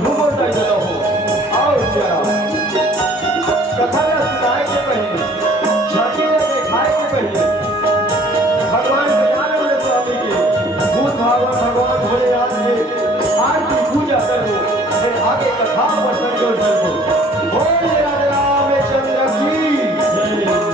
घूमता चलो हो आओ जरा कथा न सुनाए के पहले छाती न दिखाए के पहले भगवान दयानंद स्वामी के भूत भागवत भगवान भोलेनाथ के आरती पूजा करो फिर आगे कथा वर्णन करो बोल रामचंद्र की जय।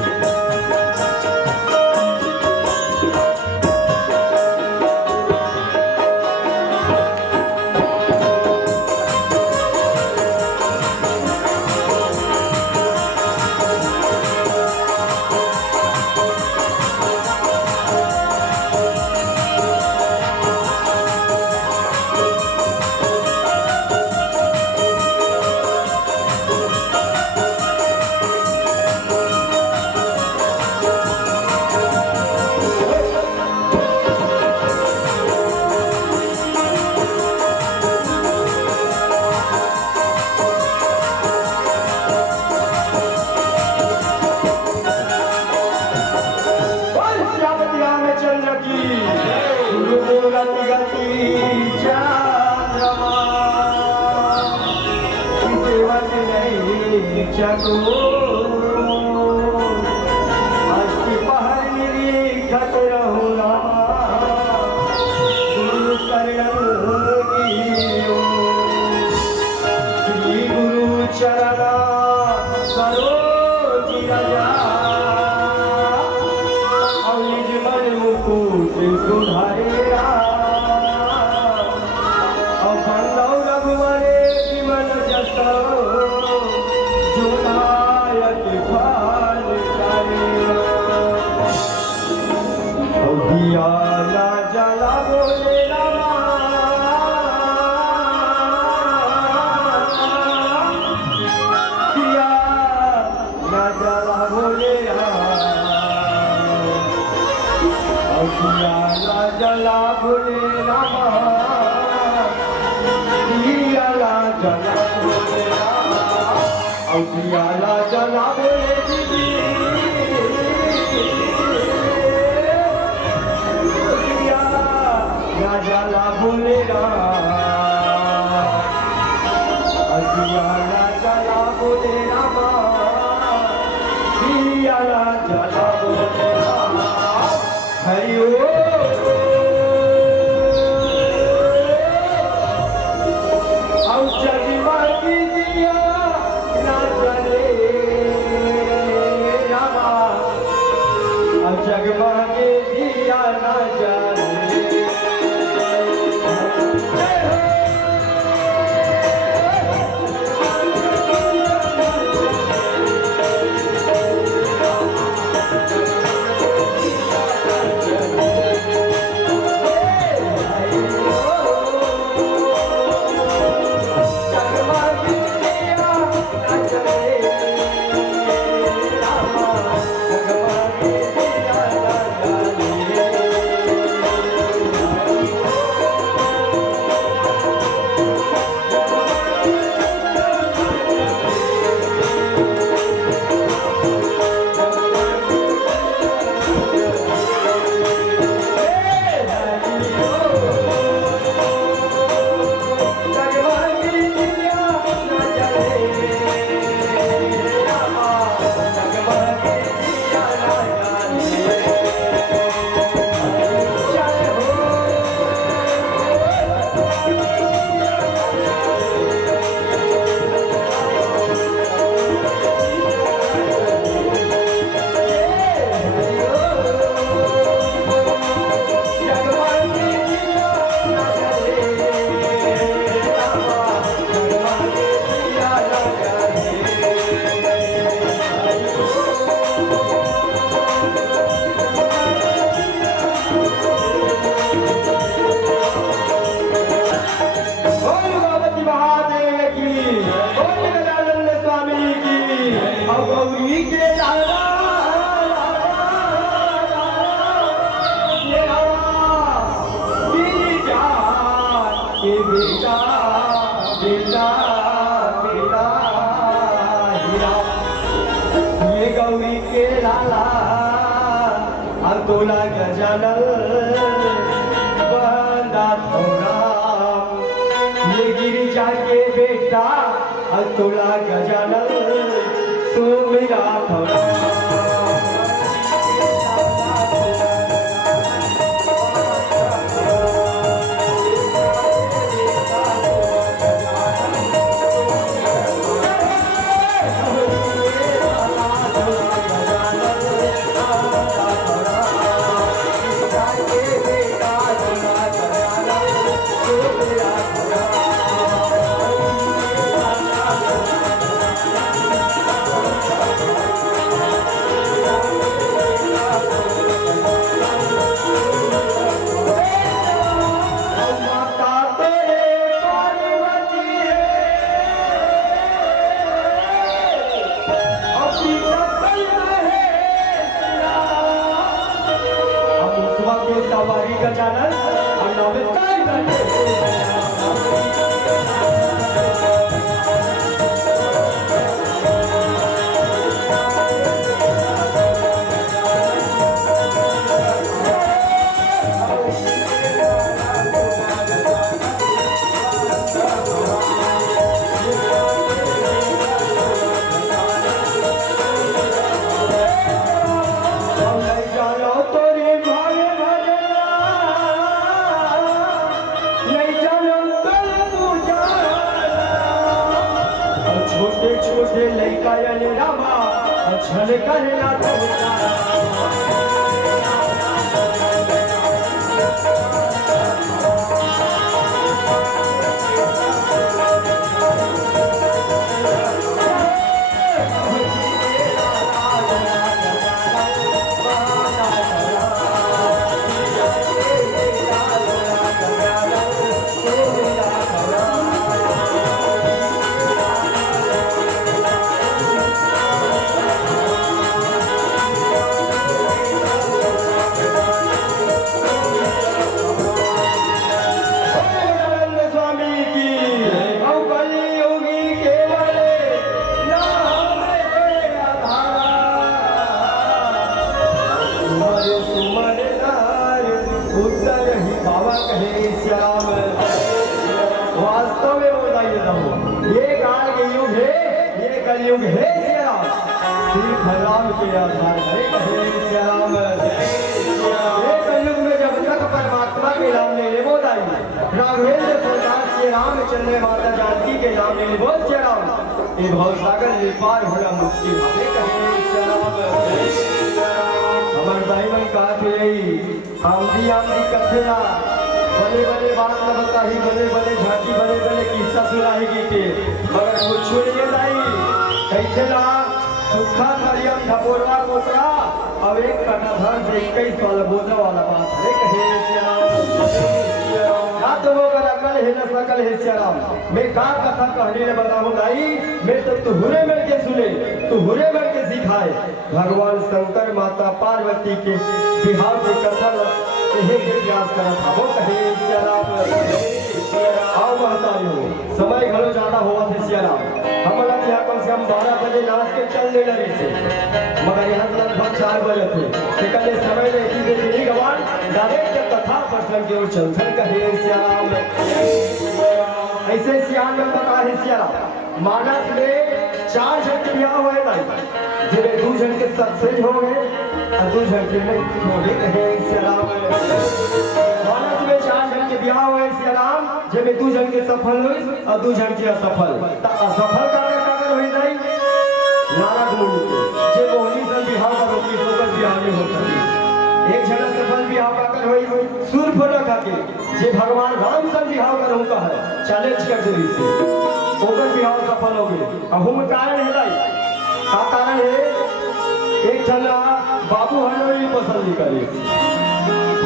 तोला गजानल बंदा थोड़ा ये गिरिजा के तुला गजानन सुमिरा थोड़ा गजानन और छोटे लड़का रामा छल करना वास्तव में बताइए ये काल के युग है, ये कलयुग है श्याम सिर्फ राम के आधार है श्याम। ये कलयुग में जब तक परमात्मा के नाम ले बोल आई राघवेंद्र प्रसाद श्री रामचंद्र माता जानकी के नाम ले बोल श्याम ये भव सागर पार होना मुश्किल हमारे भाई मन कहा तो यही आमदी आमदी कथेला बड़े बड़े बात न बताही बड़े बड़े झांकी बड़े बड़े किस्सा सुनाएगी के मगर कुछ नहीं नहीं कैसे ना सुखा मरियम धपोरवा कोतरा अब एक कटाधर से 21 वाला बोझा वाला बात है कहे ना तो वो कर अकल है न सकल है श्याम मैं का कथा कहने ले बताऊं भाई मैं तो तुहरे मिल के सुने तुहरे मिल के सिखाए भगवान शंकर माता पार्वती के बिहार की कथा यही प्रयास करा था वो कहे श्याम आओ महतारियों समय घलो ज्यादा हुआ थे श्याम हम लोग यहाँ कम से कम 12 बजे नाच के चलने लगे थे मगर यहाँ लगभग 4 बजे थे कल समय में इतनी देर नहीं गवान डायरेक्ट कथा प्रसंग के ओर चलथन कहे श्याम ऐसे श्याम में बता है श्याम मानस में 4 जन के ब्याह हुए भाई जिन्हें 2 जन के सक्सेस हो गए और 2 जन के नहीं हो गए कहे श्याम मानस में 4 जन के ब्याह हुए श्याम जिन्हें 2 जन के सफल हुए और 2 जन के असफल तो असफल कार्य हुई नहीं नारद मुनि के जे मोहनी सन बिहार का रोकी होकर बिहार में हो सके एक जन सफल बिहार का कर हुई सूर्यपनखा के जे भगवान राम सन बिहार का रोका है चैलेंज कर दे इससे ओकर बिहार सफल हो गए अब हम कारण है का कारण है एक जन बाबू हनोई पसंद नहीं करे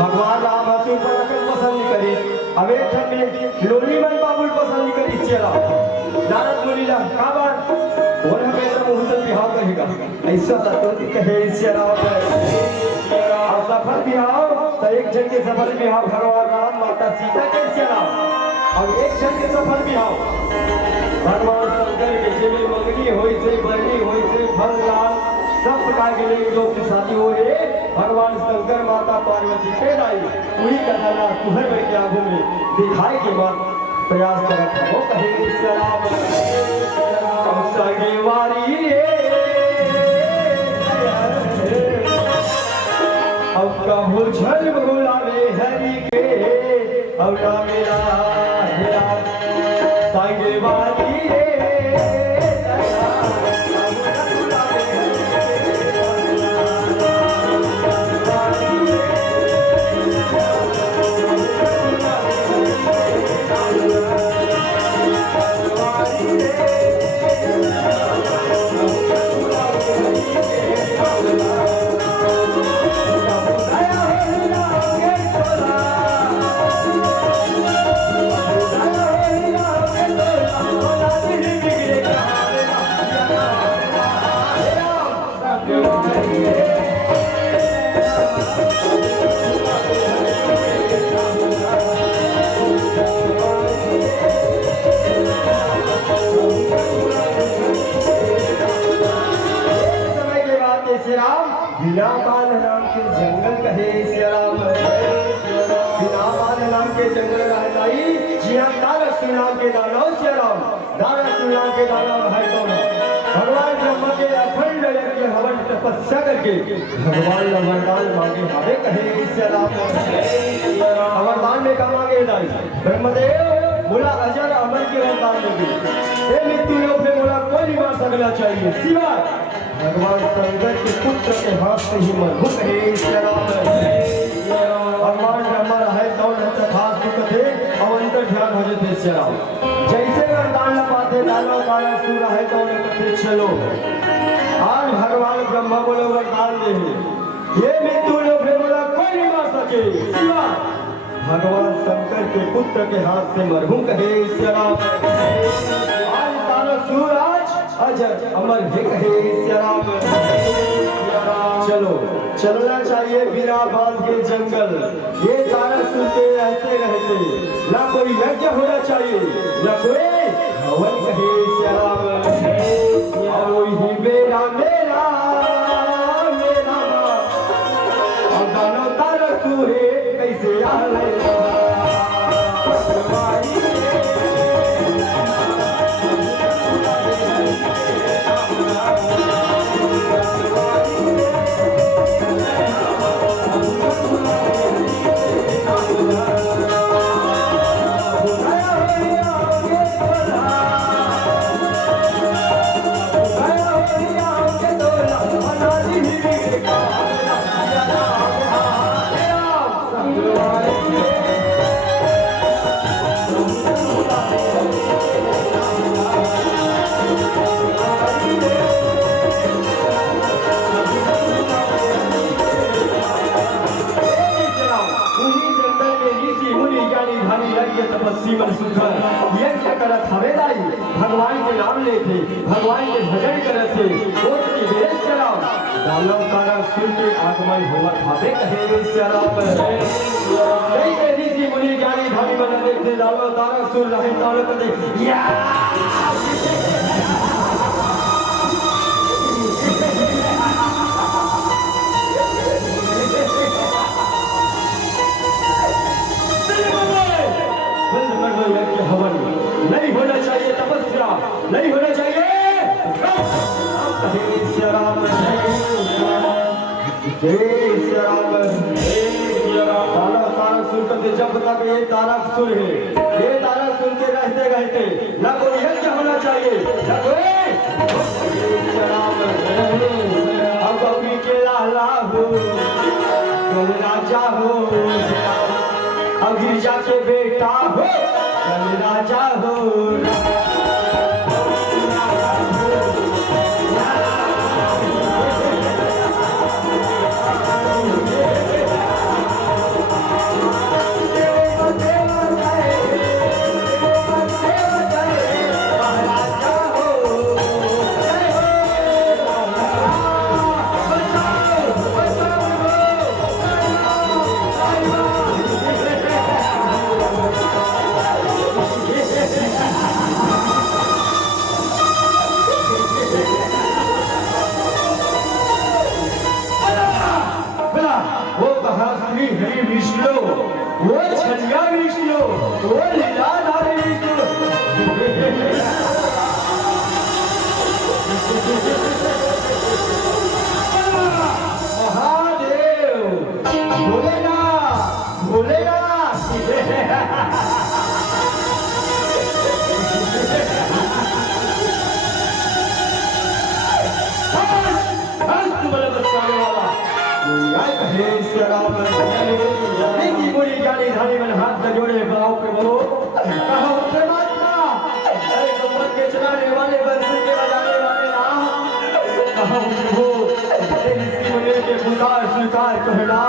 भगवान राम सूर्यपनखा पसंद नहीं करे अब एक जन में लोली मन बाबू पसंद नहीं करे चला नारद मुनि ला का बात और हमें तो मुहूर्त बिहार कहेगा ऐसा तो कहे श्याम सफल बिहार तो एक जन के सफल बिहार भगवान राम माता सीता के श्याम और एक जन के सफल बिहार भगवान शंकर के जिम्मे मंगनी होई से बरनी होई से फल लाल सब प्रकार के लिए जो शादी हुए भगवान शंकर माता पार्वती के लाई पूरी कथा तुहर में क्या आगू में दिखाई के बाद प्रयास करत हो कहे सलाम सगे वारी अब कहो झल भुलावे हरि के अब ना मेरा सगे वारी बिना बाल नाम के जंगल कहे श्याम बिना बाल नाम के जंगल रहलाई जिया तारक नाम के दानव श्याम तारक नाम के दानव भाई कौन भगवान ब्रह्मा के अखंड यज्ञ हवन तपस्या करके भगवान वरदान मांगे हवे कहे श्याम वरदान में का मांगे दाई ब्रह्मदेव बोला अजर अमर के वरदान देंगे ये मृत्यु लोक में बोला कोई नहीं मार सकना चाहिए सिवाय भगवान शंकर के पुत्र के हाथ से ही मरहु कहे श्याम भगवान ब्रह्मा है कौन खास दुख थे अवंतर ध्यान हो जाते श्याम जैसे वरदान न पाते दानव काला सूर है कौन कथे चलो आज भगवान ब्रह्मा बोले वरदान दे ये मृत्यु लोक में बोला कोई नहीं मार सके सिवा भगवान शंकर के पुत्र के हाथ से मरहु कहे श्याम आज दानव सूर अजर अमर है कहे श्याम चलो चलना चाहिए बिना बाल के जंगल ये तारा सुनते रहते रहते ना कोई यज्ञ होना चाहिए ना कोई हवन कहे श्याम और ही मेरा मेरा मेरा और दानव तारा सूरे कैसे यार तपस्वी सुंदर यज्ञ करत हवेदाई भगवान के नाम लेते भगवान के भजन करत थे कोट की बेर चलाओ दानव तारा सुन के आगमन होवत भावे कहे श्याम कई ऋषि मुनि ज्ञानी भावी बना देखते दानव तारा सुन रहे तारे कदे या हवन नहीं होना चाहिए तपस्या नहीं होना चाहिए श्याम तारक सुन करके जब तक ये तारक सुन है ये तारक सुन के रहते रहते न कोई यज्ञ होना चाहिए न कोई अब अभी के लाला हो राजा हो अब गिरजा के बेटा हो राजा हो वो छलिया विष्णु वो लीला नारी बोलेगा धानी में हाथ जोड़े बाबू के बोलो कहो परमात्मा अरे कमर के चलाने वाले बंसी के बजाने वाले राम कहो प्रभु ऋषि मुनि के पुकार स्वीकार करना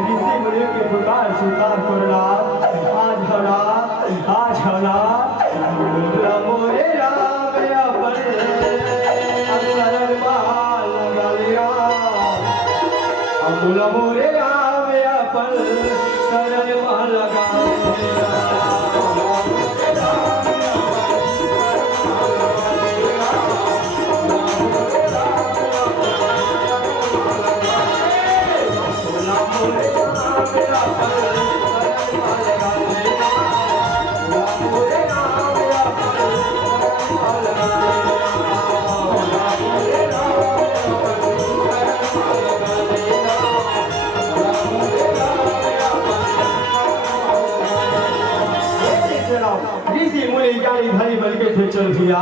ऋषि मुनि के पुकार स्वीकार करना आज होला मोरे राम अपन सरल बाल लगा लिया अमूल मोरे राम अपन सरल बाल लगा भारी बल के थे चल भैया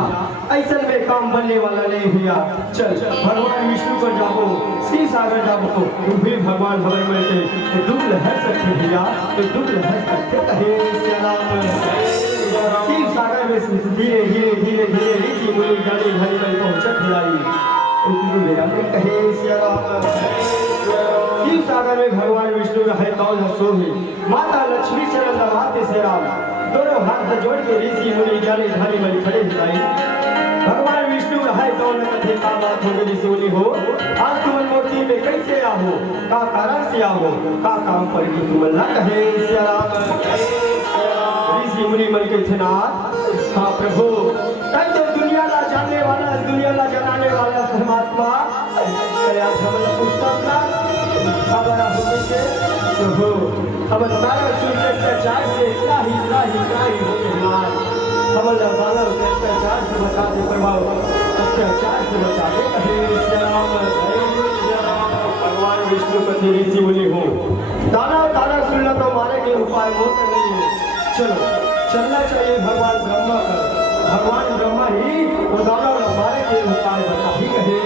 ऐसा में काम बनने वाला नहीं भैया चल भगवान विष्णु पर जाओ श्री सागर जाओ तो भी भगवान हमारे मिलते तो दुख लहर सकते भैया तो दुख लहर सकते कहे श्री सागर में धीरे धीरे धीरे धीरे ऋषि मुनि गाड़ी भारी बल पहुंचत भैयाई मेरा कहे शिव सागर में भगवान विष्णु है कौन हसो है माता लक्ष्मी चरण दबाते से राम दोनों हाथ जोड़ के ऋषि मुनि जाने धानी में खड़े हिलाई भगवान विष्णु है कौन कथे का बात हो ऋषि मुनि हो आज तुम मूर्ति में कैसे आओ का कारण से आओ का काम पर की तुम न कहे ऋषि मुनि मन के थे नाथ हाँ प्रभु तब तो दुनिया ला जानने वाला दुनिया ला जनाने वाला परमात्मा आज हम पुष्पा खबर होते प्रभु हम तारा सूर्य अत्याचार से इतना ही हो हमल मानव के अत्याचार से बचा दे प्रभाव अत्याचार से बचा दे भगवान विष्णु कथे ऋषि मुनि हो तारा सुनना तो मारे के उपाय वो कर नहीं है चलो चलना चाहिए भगवान ब्रह्मा का भगवान ब्रह्मा ही वो दानव मारे के उपाय बता ही कहे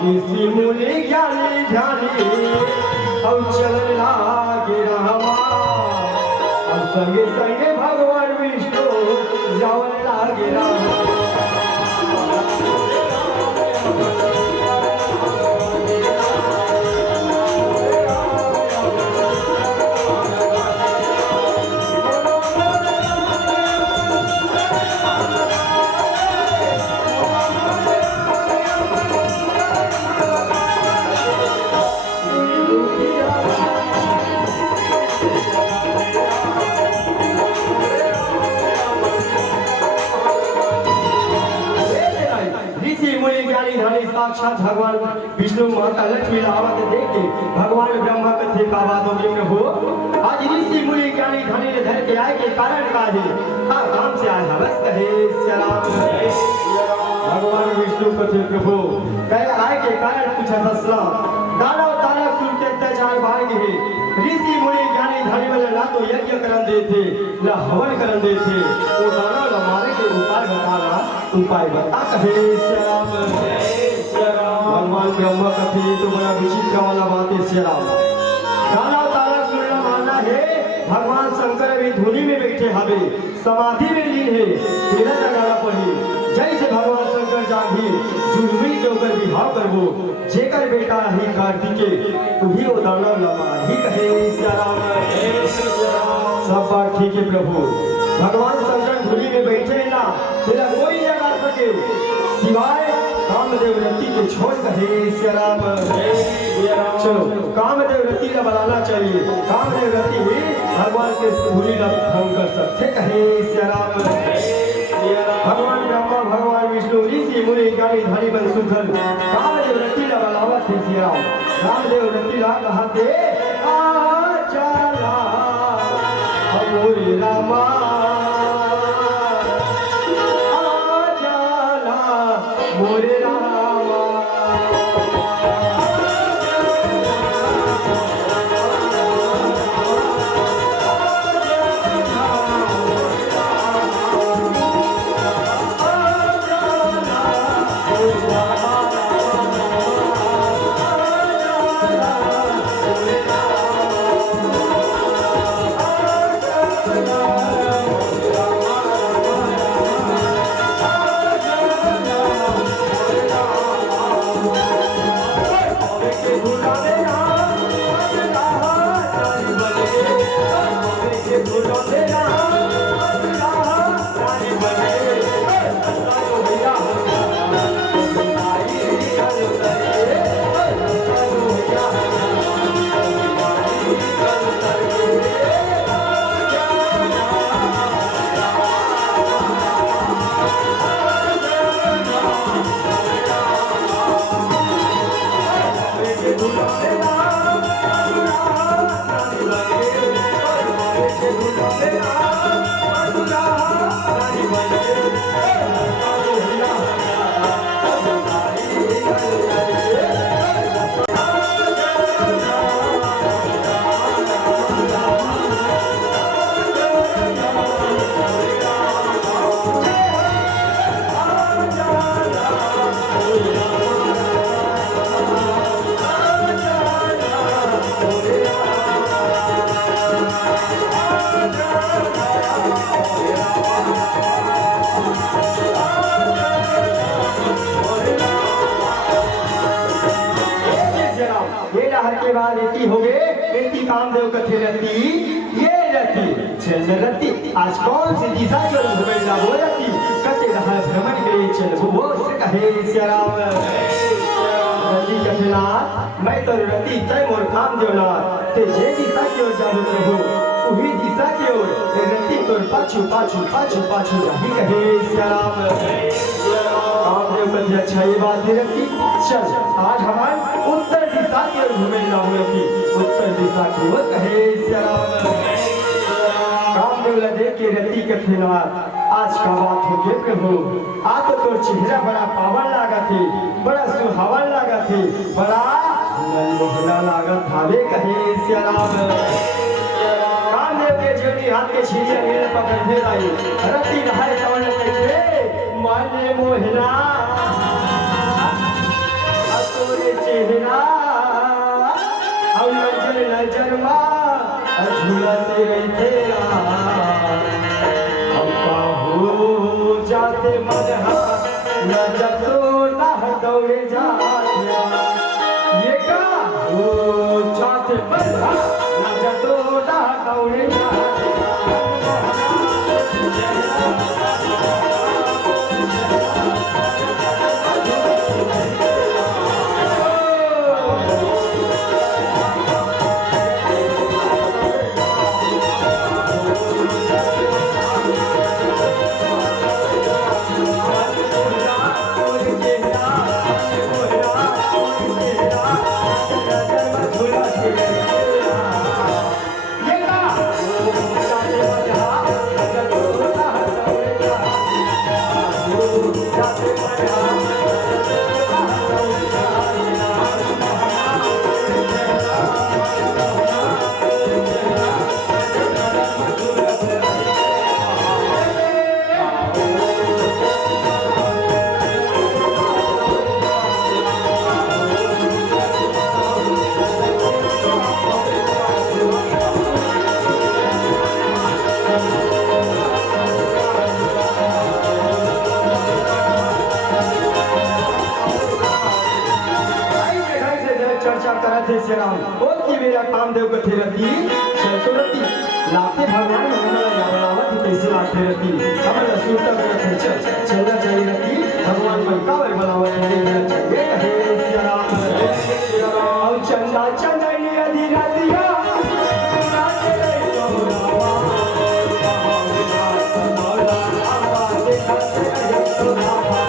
ऋषि मुनि ज्ञानी ध्यानी और चलन लागे रहमा और संगे संगे भगवान विष्णु जावन लागे रहमा साक्षात भगवान विष्णु माता लक्ष्मी आवत देख के भगवान ब्रह्मा कथे का बात हो आज ऋषि मुनि ज्ञानी धनी ने धर के आए के कारण का है काम से आए बस कहे भगवान विष्णु कथे प्रभु कहे आए के कारण कुछ हसला दानव तारा सुन के अत्याचार भाग गए ऋषि मुनि ज्ञानी धनी वाले ना तो यज्ञ करन देते ना हवन करन देते वो दानव हमारे के उपाय बता कहे भगवान ब्रह्मा कथे तो बड़ा विचित्र वाला बात है श्री राम दानव तारा सुनना मानना है भगवान शंकर भी धुनी में बैठे हवे समाधि में लीन है तेरा लगाना पड़ी जैसे भगवान शंकर जागी जुर्मी के ऊपर विवाह करबो जेकर बेटा ही कार्तिके तुम्ही वो दानव लमा ही कहे श्री राम सब बात ठीक है प्रभु भगवान शंकर धुनी में बैठे ना तेरा कोई लगा सके सिवाय कामदेव रति के छोड़ कहे श्री राम चलो कामदेव रति का बनाना चाहिए कामदेव रति ही भगवान के भूली का भंग कर सकते कहे श्री राम भगवान ब्रह्मा भगवान विष्णु ऋषि मुनि ज्ञानी धनी बन सुधर कामदेव रति का बनावत थे श्री राम कामदेव रति का कहते आ चला हमारे रामा मोरे रामा बेटी कामदेव कथे रति ये रति चल रति आज कौन सी दिशा जो घुमेला वो रति कते रहा भ्रमण करे चल वो से कहे सियाराम रति कथना मैं तो रति तय मोर कामदेव ना ते जे दिशा की ओर जानो प्रभु उही दिशा की ओर रति तोर पाछू पाछू पाछू पाछू जाही कहे सियाराम कामदेव कथे अच्छा ये बात है रति चल आज हमारे उत्तर दिशा की ओर घूमेला हो रति उत्तर दिशा की ओर कहे सियाराम कामदेव देख के रति कथे ना आज का बात हो के प्रभु आज तो तोर चेहरा बड़ा पावन लागा थे बड़ा सुहावन लागा थे बड़ा मनमोहना लागा थावे कहे सियाराम कामदेव के जेवनी हाथ के छीरिया मेरे पकड़ दे आई रति नहाए कवन कहते माने मोहना तोरे चेहरा और नजर नजर मा झूलते रहते जाते मदहा नजर तो ना दौड़े जाते ये का हो जाते मदहा नजर तो ना दौड़े जाते कामदेव कथे रति चलती लाते भगवान मंगल यावनावत कैसे लाते रति हमर सुरता करते चलना चाहिए रति भगवान मन का वे बनावत है चाहिए कहे सियाराम और चंदा चंदनी अधी रातिया राते रे सोनावा मौला आवा देखते रहे सोनावा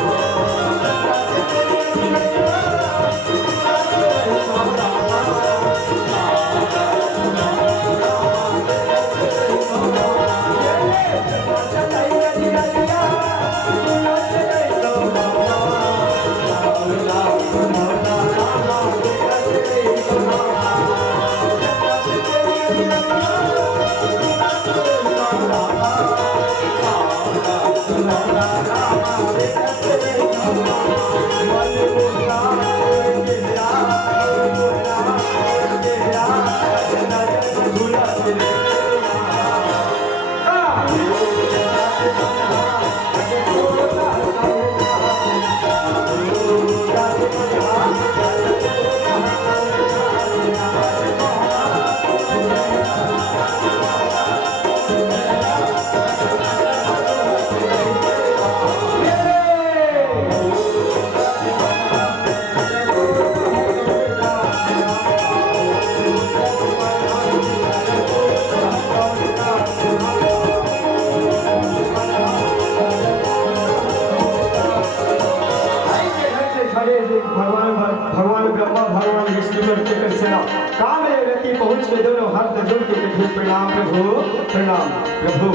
प्रणाम प्रभु प्रणाम प्रभु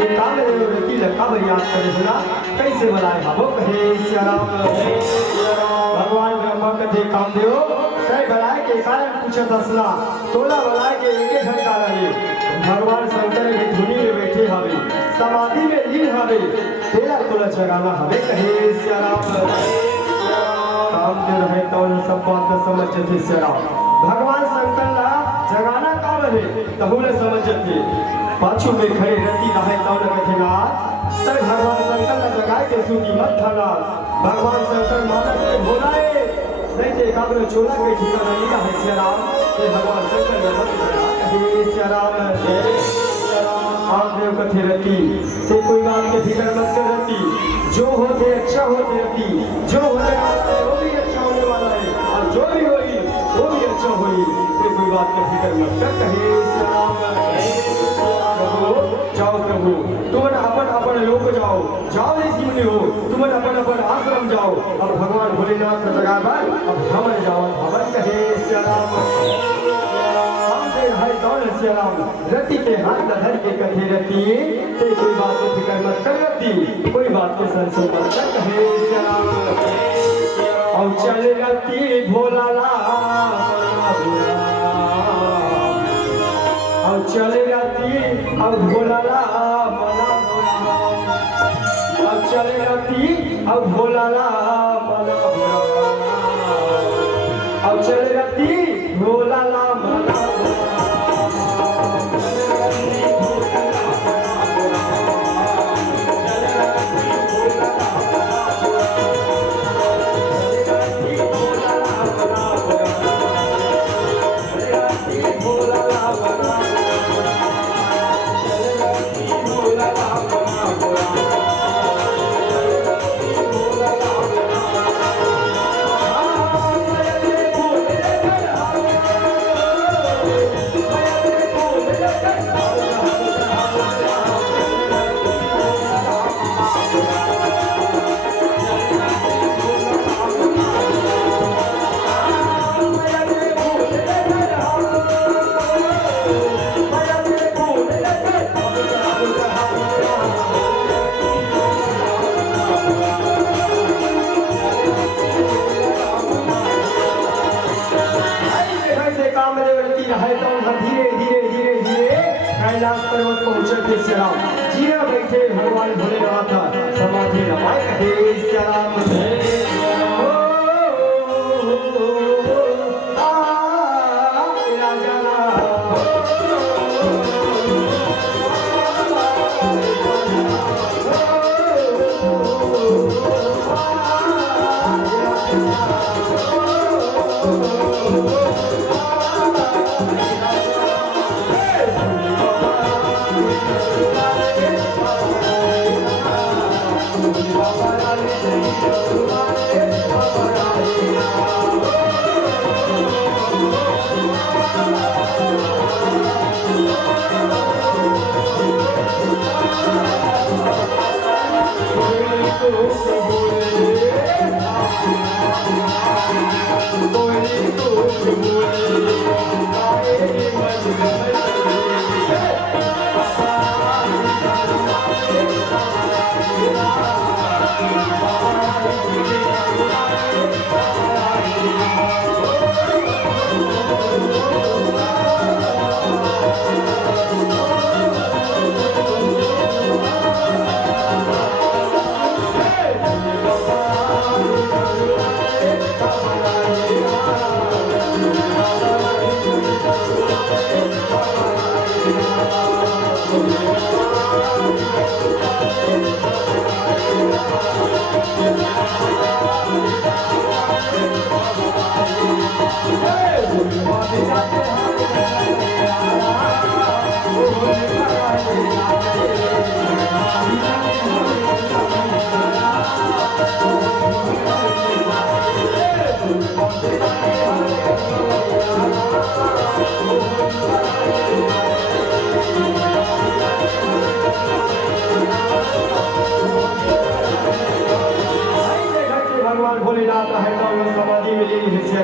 ये कामदेव व्यक्ति लखा याद करे सुना कैसे बनाए भावो कहे सियाराम भगवान ब्रह्मा कथे कामदेव कई बनाए के कारण पूछत असला तोला बनाए के एक घंटा लगे भगवान शंकर के धुनी में बैठे हवे समाधि में लीन हवे तेरा तोला जगाना हवे कहे सियाराम कामदेव रहे तो सब बात समझते सियाराम भगवान शंकर ला जगाना काम है तहुले समझते पाछू में खड़े रति रहे तो कथे ना तब भगवान शंकर ला जगाए के सूती मत थाना भगवान शंकर मानस के भोलाए नहीं थे काबरे चोला के ठिकाना नहीं है सियाराम ये भगवान शंकर ने मत राम रामदेव कथे रति ते कोई बात के फिक्र मत कर रति जो होते अच्छा होते रति जो होने वाला है वो भी अच्छा होने वाला है और जो भी होगी वो भी अच्छा होगी ते कोई बात के फिक्र मत कर कहे राम प्रभु जाओ प्रभु तुम अपन अपन लोग जाओ जाओ ऋषि मुनि हो तुम अपन अपन आश्रम जाओ अब भगवान भोलेनाथ का जगह पर अब हम जाओ भवन कहे राम राम रति के हाथ धर के कथे रति ते कोई बात को फिक्र मत कर रति कोई बात के संशय मत कर कहे राम और चल रति भोला और चल रति और भोला मना और चल रति और भोला मना और चल रति भोला मना जिया बैठे भगवान भोलेनाथ समाधि रमाए कहे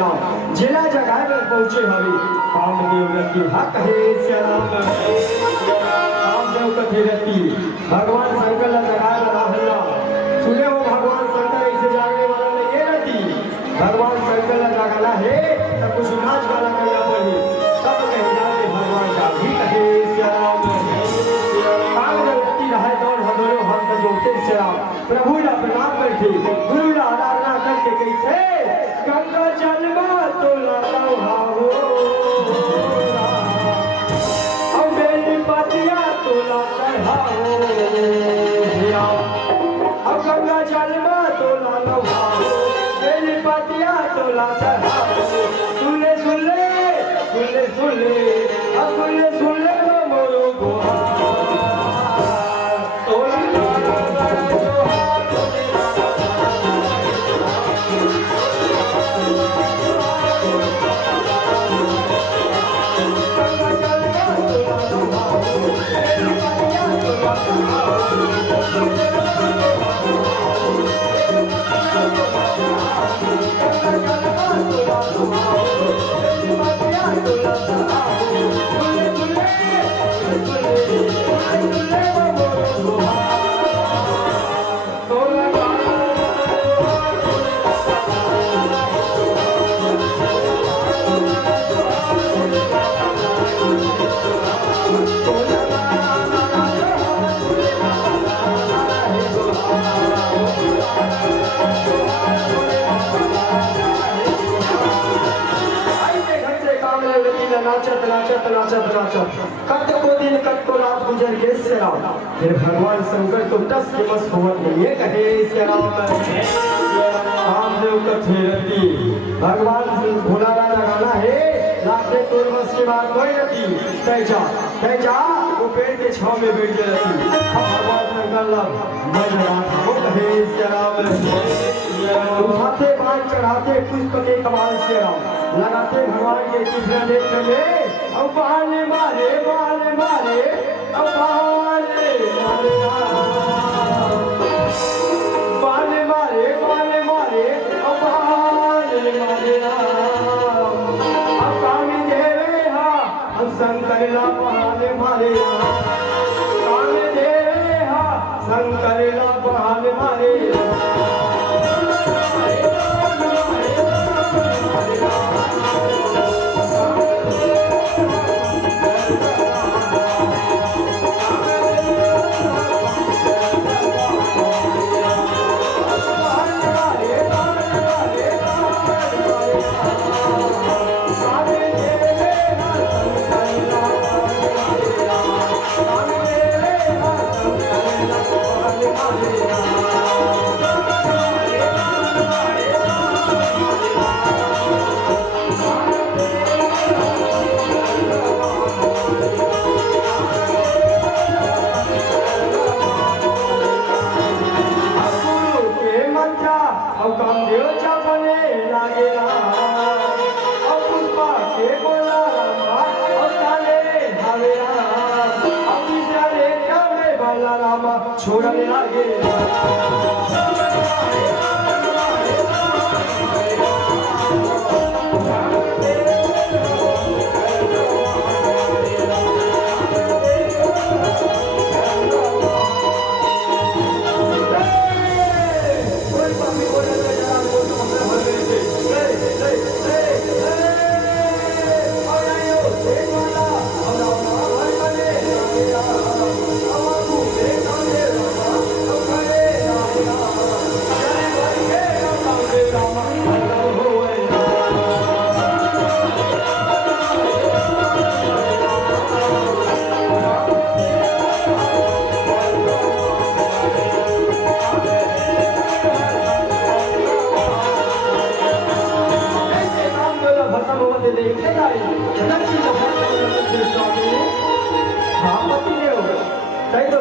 राम जिला जगह में पहुंचे हरि कामदेव रति हक हे श्याम कामदेव कथे रति भगवान शंकर जगह रहना सुने हो भगवान शंकर ऐसे जागने वाला नहीं है रति भगवान शंकर जगह है तब कुछ नाच गाना करना पड़ी तब कहीं जाते भगवान का भी कहे श्याम कामदेव रति रहे दौड़ हदोरो हम तो जोड़ते श्याम प्रभु ला प्रणाम करके गुरु ला आराधना करके कैसे गंगा जल तो लाओ हाओ अब बेली पतिया तो ला चढ़ाओ कत को दिन कत को रात गुजर गए से राम फिर भगवान शंकर तो टस के बस भवन में ये कहे से राम रामदेव कथेरती भगवान भोलाना लगाना है लाखे तोर बस के बाद कोई रती कह जा वो पेड़ के छांव में बैठ गए रती अब भगवान शंकर लग मैं वो कहे से राम उठाते बाल चढ़ाते पुष्प के कमाल से राम लगाते भगवान के तीसरा नेत्र में अब बाले मारे अब बाले मारे अब बाले अब कामी देवे हा शंकर ला बहाने मारे कामी देवे हा शंकर ला बहाने मारे छोड़ने लगे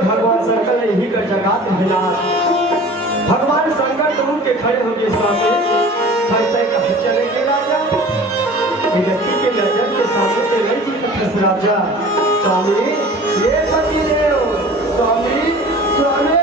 भगवान शंकर ने यही कर जगात विनाश भगवान शंकर तो के खड़े हो गए स्वामी भक्तों का चले के राजा एक व्यक्ति के नजर के सामने से नहीं थी राजा स्वामी ये पति देव स्वामी स्वामी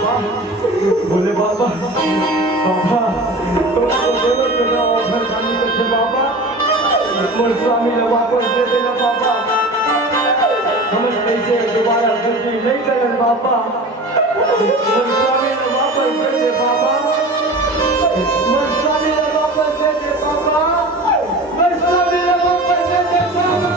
बोले बाबा बाबा तुमको बोलो बेटा घर जाने के थे बाबा मोर स्वामी ने वापस दे देना बाबा हम कैसे दोबारा गलती नहीं करें बाबा मोर स्वामी ने वापस दे दे बाबा मोर स्वामी ने वापस दे दे बाबा मोर स्वामी ने वापस दे दे बाबा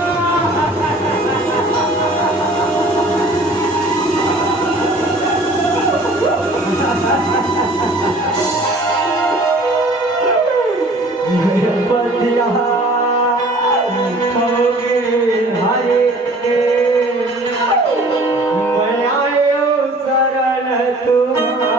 पतिया मैं आयो शरण तुम्हारी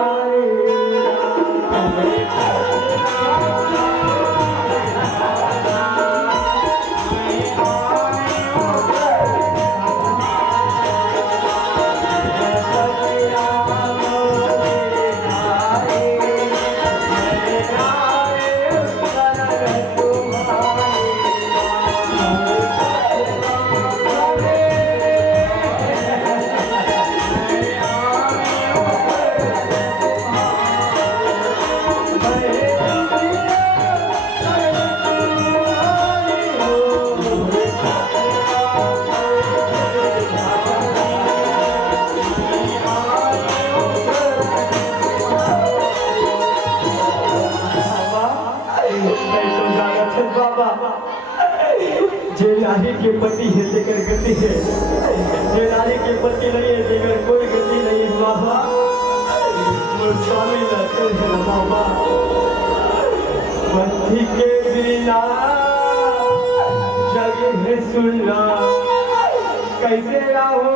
के पति है तेकर गति है, जे नारी के पति नहीं है तेकर कोई गति नहीं। बाबा मोर स्वामी लगते हैं बाबा, पति के बिना जग है सुनना, कैसे रहो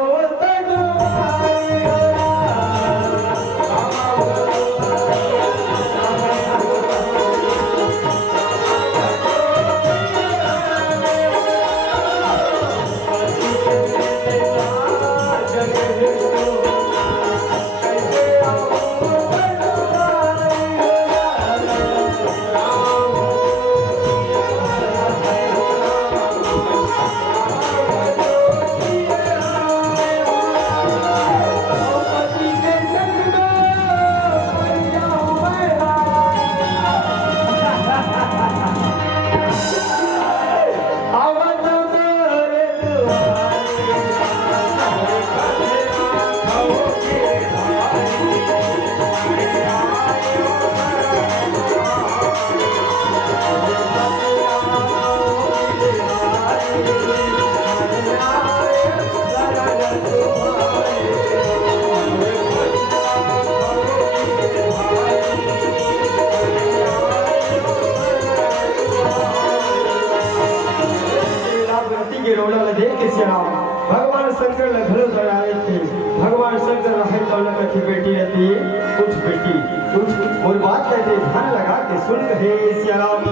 भगवान शंकर लखनऊ दयाले थे। भगवान शंकर रहे दौलत की बेटी रहती है, कुछ बेटी कुछ और बात कहते ध्यान लगा के सुन कहे सिया राम।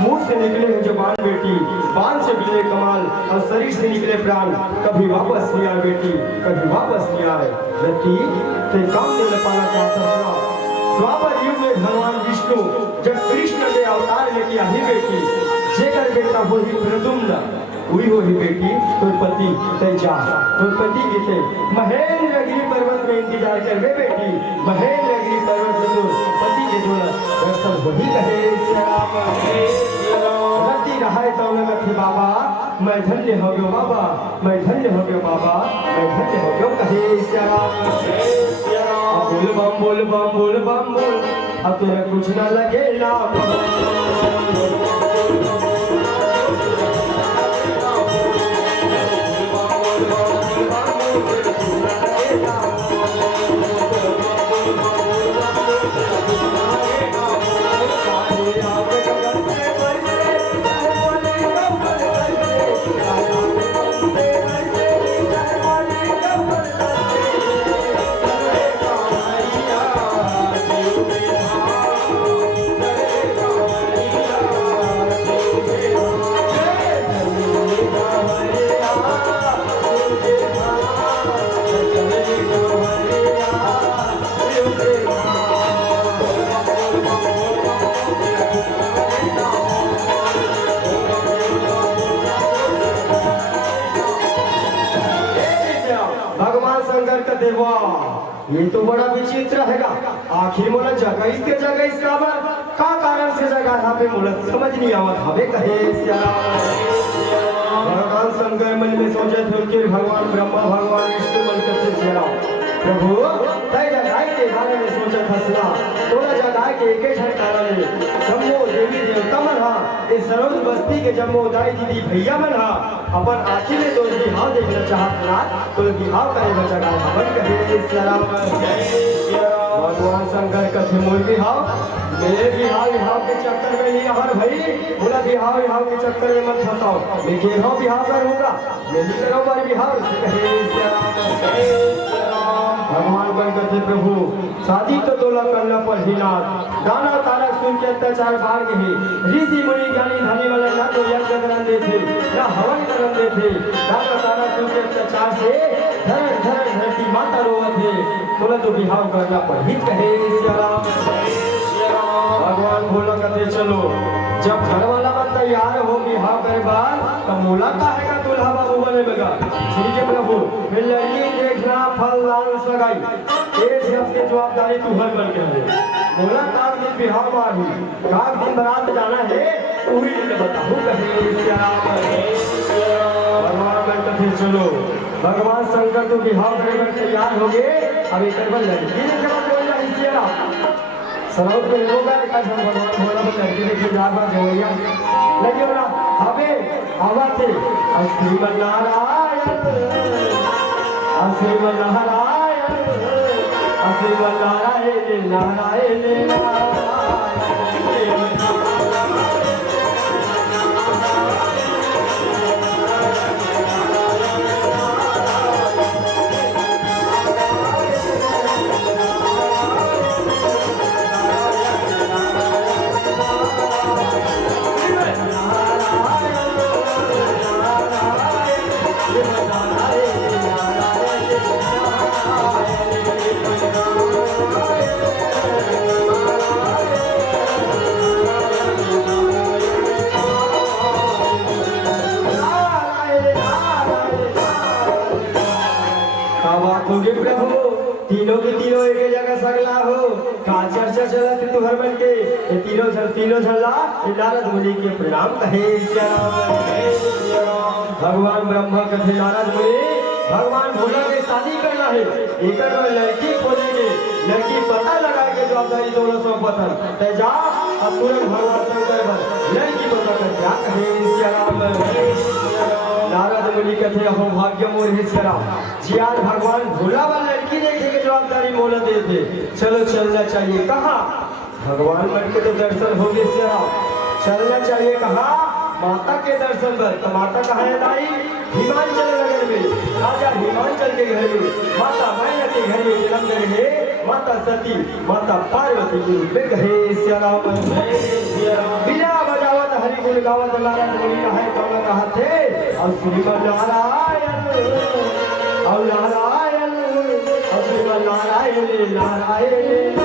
मुंह से निकले हैं जबान बेटी, बाण से निकले कमाल और शरीर से निकले प्राण, कभी वापस नहीं आए बेटी, कभी वापस नहीं आए बेटी। ते काम ने पाना चाहता था। द्वापर युग में भगवान विष्णु जब कृष्ण के अवतार लेके आई बेटी, जेकर बेटा वो ही प्रद्युम्न, वही हो ही बेटी तो पति तेजा तो पति की थे महेंद्रगिरी पर्वत में इंतजार कर वे बेटी, महेंद्रगिरी पर्वत में तो पति के दूल्हा दर्शन वही कहे रति रहा तो थे बाबा, मैं धन्य हो गयो बाबा, मैं धन्य हो गयो बाबा, मैं धन्य हो गयो कहे बोल बम बोल बम बोल बम बोल, अब तेरा कुछ ना लगे ना देवा। ये तो बड़ा विचित्र हैगा, आखिर मोला जगह इसके जगह इसका का कारण से जगह यहाँ पे मोला समझ नहीं आवत हवे कहे भगवान शंकर मन में सोचे थे उनके भगवान ब्रह्मा भगवान विष्णु मन करते प्रभु तय जगह के बारे में सोचा फसला तोला जगह के एक क्षण कारण जम्मो देवी देवता मन हा इस सरोज बस्ती के जम्मो दाई दीदी भैया मन हा अपन आखिर में दोष बिहाव देखना चाहता तो बिहाव करे बचा गाय हवन कहे भगवान शंकर कथे मोर बिहाव मेरे बिहाव के चक्कर में ही हर भाई बोला बिहाव के चक्कर में मत फंसाओ, मैं कह बिहाव करूंगा मैं ही करो पर बिहाव कहे भगवान बन कहते प्रभु शादी तो तोला करना पर ही दाना तारा सुन के अत्याचार बाढ़ गए ऋषि मुनि ज्ञानी धनी वाले ना तो यज्ञ करन देते ना हवन करन देते दाना तारा सुन के अत्याचार से धरण धरती माता रोवत है तोला तो बिहाव करना पर ही कहे भगवान बोला कहते चलो जब घर वाला मन तैयार हो बिहाव करे बाद तब मोला कहेगा दूल्हा बाबू बने बेगा ठीक है प्रभु फिर लड़की देखना फल लालच लगाई ये सब की जवाबदारी तू हर बन के है बोला काग दिन बिहाव मारी काग दिन बारात जाना है वही दिन बताऊं कहे भगवान कहते चलो भगवान शंकर तो बिहाव करे तैयार हो गए अब एक लड़की ने जब बोल रहा सरोज में लोग भगवान बोला लड़की देखिए जा बार जोड़िया लगी बोला हमें आवाते श्रीमन्नारायण श्रीमन्नारायण श्रीमन्नारायण नारायण प्रभु तीनों के तीनों एक जगह सगला हो का चर्चा चलत तू हर बन के तीनों झल्ला नारद मुनि के प्रणाम कहे भगवान ब्रह्मा कथे नारद मुनि भगवान भोला के शादी करना है एक लड़की खोजेंगे लड़की पता लगा के जवाबदारी दोनों सौ पत्थर ते जा अब तुरंत भगवान शंकर लड़की पता कर क्या कहे नारद मुनि कहते हो भाग्य मोर है सरा जी आज भगवान भोला वाला लड़की देखे के जवाबदारी मोला देते चलो चलना चाहिए कहाँ भगवान मन के तो दर्शन हो गए सरा चलना चाहिए कहाँ माता के दर्शन पर तो माता कहाँ है दाई हिमाचल नगर में राजा हिमाचल के घर में माता मैया के घर में जन्म करे माता सती माता पार्वती के रूप में कहे श्याराम बिना बजावत हरि गुण गावत नारद मुनि कहे कौन कहते और श्रीमन्नारायण और नारायण और श्रीमन्नारायण नारायण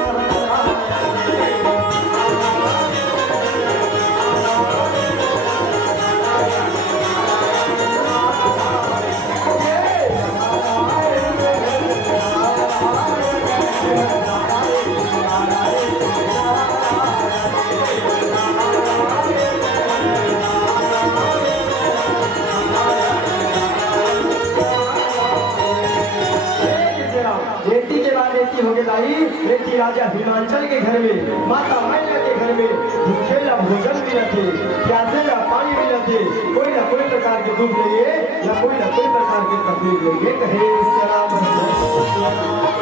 बेटी राजा हिमाचल के घर में माता मैया के घर में भूखेला भोजन भी रखे प्यासेला पानी भी रखे कोई ना कोई प्रकार के दुख लिए या कोई ना कोई प्रकार के तकलीफ लिए कहे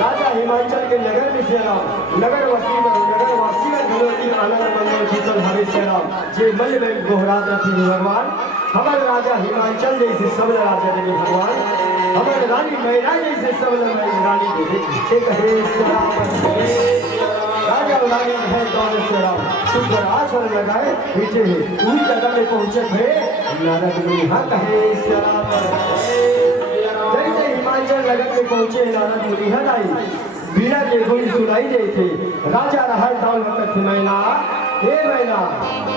राजा हिमाचल के नगर में श्रीराम नगर वासी भगवती आनंद मंगल कुशल हरे श्रीराम जे मल में गोहरात रखे भगवान हमारे राजा हिमाचल जैसे सब राजा देवी भगवान हमारे रानी मैना जैसे सब रानी देवी कहे राजा रानी है कौन से राम सुंदर आसन लगाए पीछे है पूरी जगह में पहुंचे थे नारद मुनि हाँ कहे जैसे हिमाचल नगर में पहुंचे नारद मुनि हाँ आई बीना के गुण सुनाई दे थे राजा रहा डाल वक्त मैना हे मैना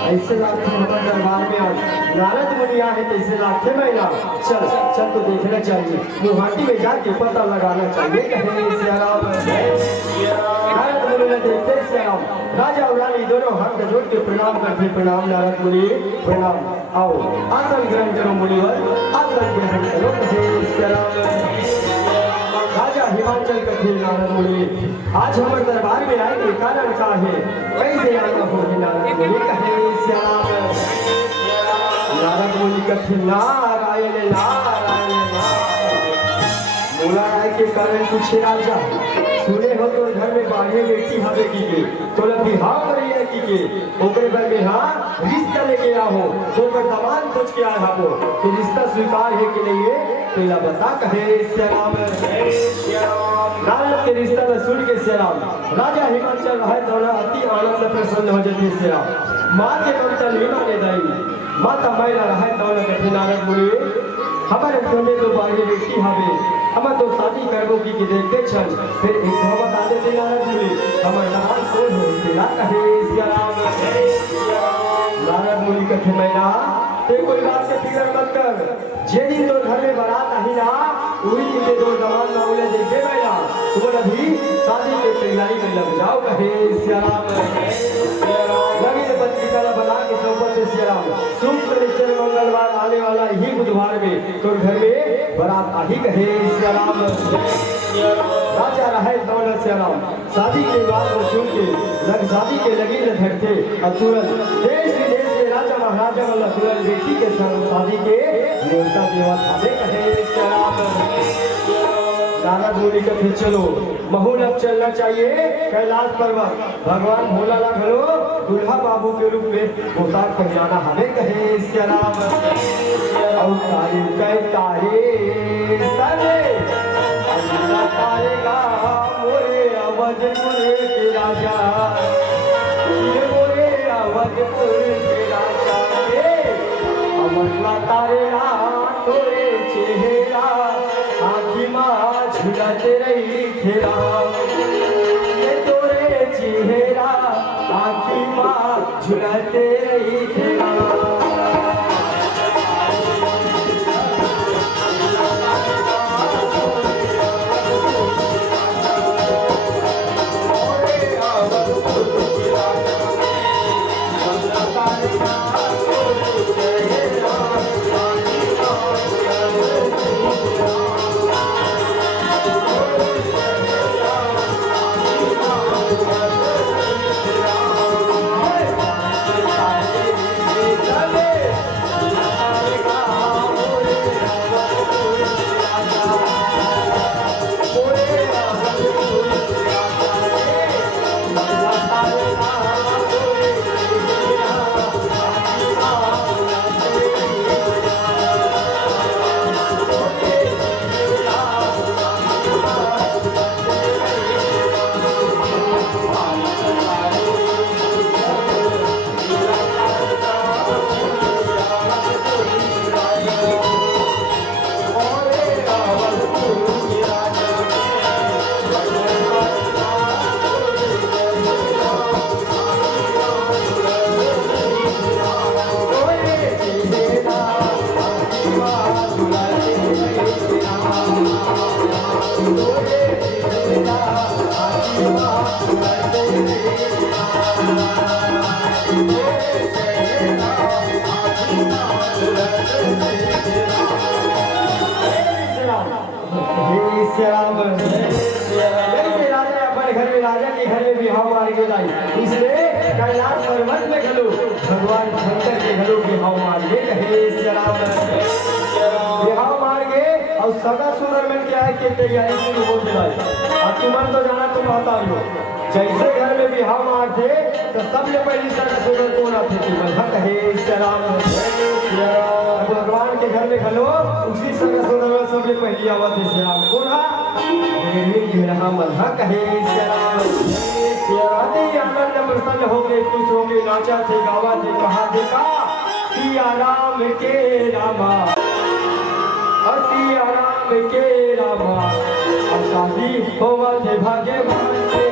ऐसे लाते हमारे दरबार में आज नारद मुनि आए तैसे लाते मैना चल चल तो देखना चाहिए गुवाहाटी में जाके पता लगाना चाहिए कहे श्याराम नारद मुनि ने देखते श्याराम राजा और रानी दोनों हाथ जोड़ के प्रणाम करते प्रणाम नारद मुनि प्रणाम आओ आसन ग्रहण करो मुनिवर आसन ग्रहण करो कहे श्याराम राजा हिमाचल कथे नारद मुनि आज हमारे दरबार में आए के कारण का है कैसे आना हो नारद मुनि कहे श्याम नारद मुनि कथे नारायण नारायण बोला राय के कारण पूछे राजा सुने हो तो घर में बाढ़े बेटी हवे की के तो लगी हाँ करी है की के ओकरे घर में हाँ रिश्ता लेके आओ तो पर दमान पूछ के आया हो तो रिश्ता स्वीकार है कि नहीं है पहला बता कहे श्याम नारद के रिश्ता में सुन के श्याम राजा हिमाचल रहे दोनों अति आनंद प्रसन्न हो जाते श्याम माँ के ममता नीमा ने दाई माता मैला रहे दोनों कथे नारद मुनि हमारे घर तो बाढ़े बेटी हवे हम तो शादी करबो की देखते छन फिर एक बता दे नारद मुनि हमर नाम कौन हो तेरा कहे श्याम नारद मुनि कथे मैना ते कोई बात के फिक्र मत कर जे दिन तो घर में बारात आई ना उही दिन ते दो जवान ना बोले देखे मैना तो अभी शादी के तैयारी में लग जाओ कहे श्याम लगी ने पत्रिका बना के सोपत से श्याम शुक्र निश्चय मंगलवार आने वाला ही बुधवार में तो घर में बारात आई कहे श्याम राजा रहे दौलत श्याम शादी के बाद सुन के लग शादी के लगी न धरते और तुरंत देश विदेश के राजा महाराजा वाला दुल्हन बेटी के संग शादी के न्योता देवा थाने कहे नारद मुनि के फिर चलो महून अब चलना चाहिए कैलाश पर्वत भगवान भोला ला घलो दुल्हा बाबू के रूप में पोशाक पहनाना हमें कहे इसके नाम और तारे कई तारे सरे अल्लाह तारेगा मोरे अवधपुर के राजा ये मोरे अवधपुर के राजा अमरला तारेगा तोरे चेहरा आँखी माँ झुलाते रही खेरा ये तोरे चेहरा आँखी माँ झुलाते रही खेरा कैलाश पर्वत में घलो भगवान शंकर के घलो बिहाव मार्गे कहे बिहाव मार्गे और सदा सुरमन के आए के तैयारी शुरू हो जाए और तुमन तो जाना तुम आता हो जैसे घर में बिहाव मारते तो सबसे पहली सदा सुरमन कौन आते तुम कहे भगवान के घर में घलो उसी सदा सुरमन सबसे पहली आवत है श्याम कौन कहे आनंद प्रसन्न हो गए खुश हो गए नाचा थे गावा थे कहा थे का सिया राम के रामा सिया राम के रामा शादी होवा थे भाग्यवान के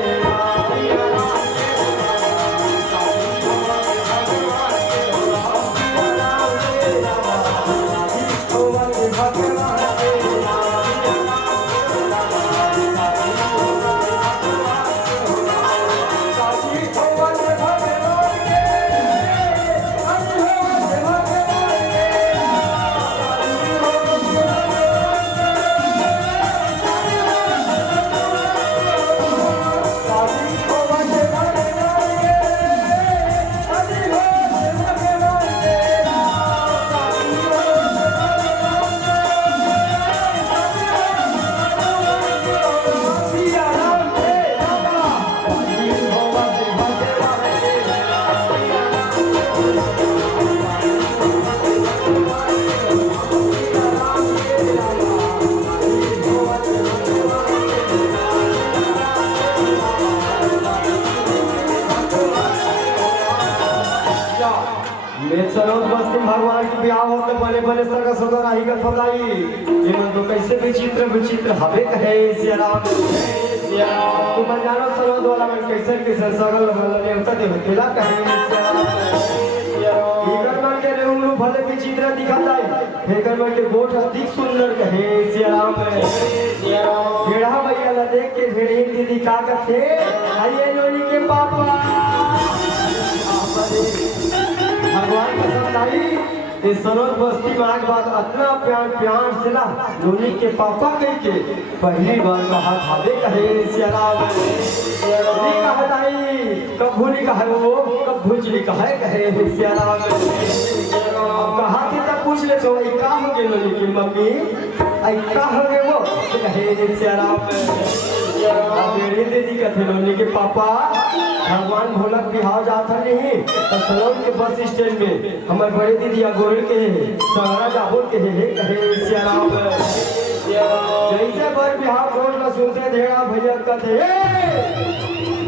भगवान की ब्याह होते बने बने सगा सगा राही का फदाई ये मन तो कैसे विचित्र विचित्र हवे कहे सिया राम तू मन जानो सरोद वाला मन कैसे कैसे सगल वाला नेवता दे केला कहे सिया राम इधर मन के रेउनु भले विचित्र दिखाता है हेकर मन के गोठ अधिक सुंदर कहे सिया राम भेड़ा भैया ला देख के भेड़ी दीदी का करते आइए नोनी के पापा भगवान पसंद आई इस सरोज बस्ती में आज बात इतना प्यार प्यार से ना नोनी के पापा कह के पहली बार कहा भावे कहे सियाराम नहीं कहा ताई कब भूली कहा वो कब भूजली कहा कहे सियाराम पूछ ले तो का हो गेलो लेकिन मम्मी आई का हो गे वो कहे सियाराम अब मेरी दीदी कहते लोनी के पापा भगवान भोला बिहार जाता नहीं तो सलोन के बस स्टैंड में हमारे बड़े दीदी गोरे के सहारा जाबोल के कहे सियाराम जैसे बर बिहार बोल ना सुनते धेड़ा भैया कहते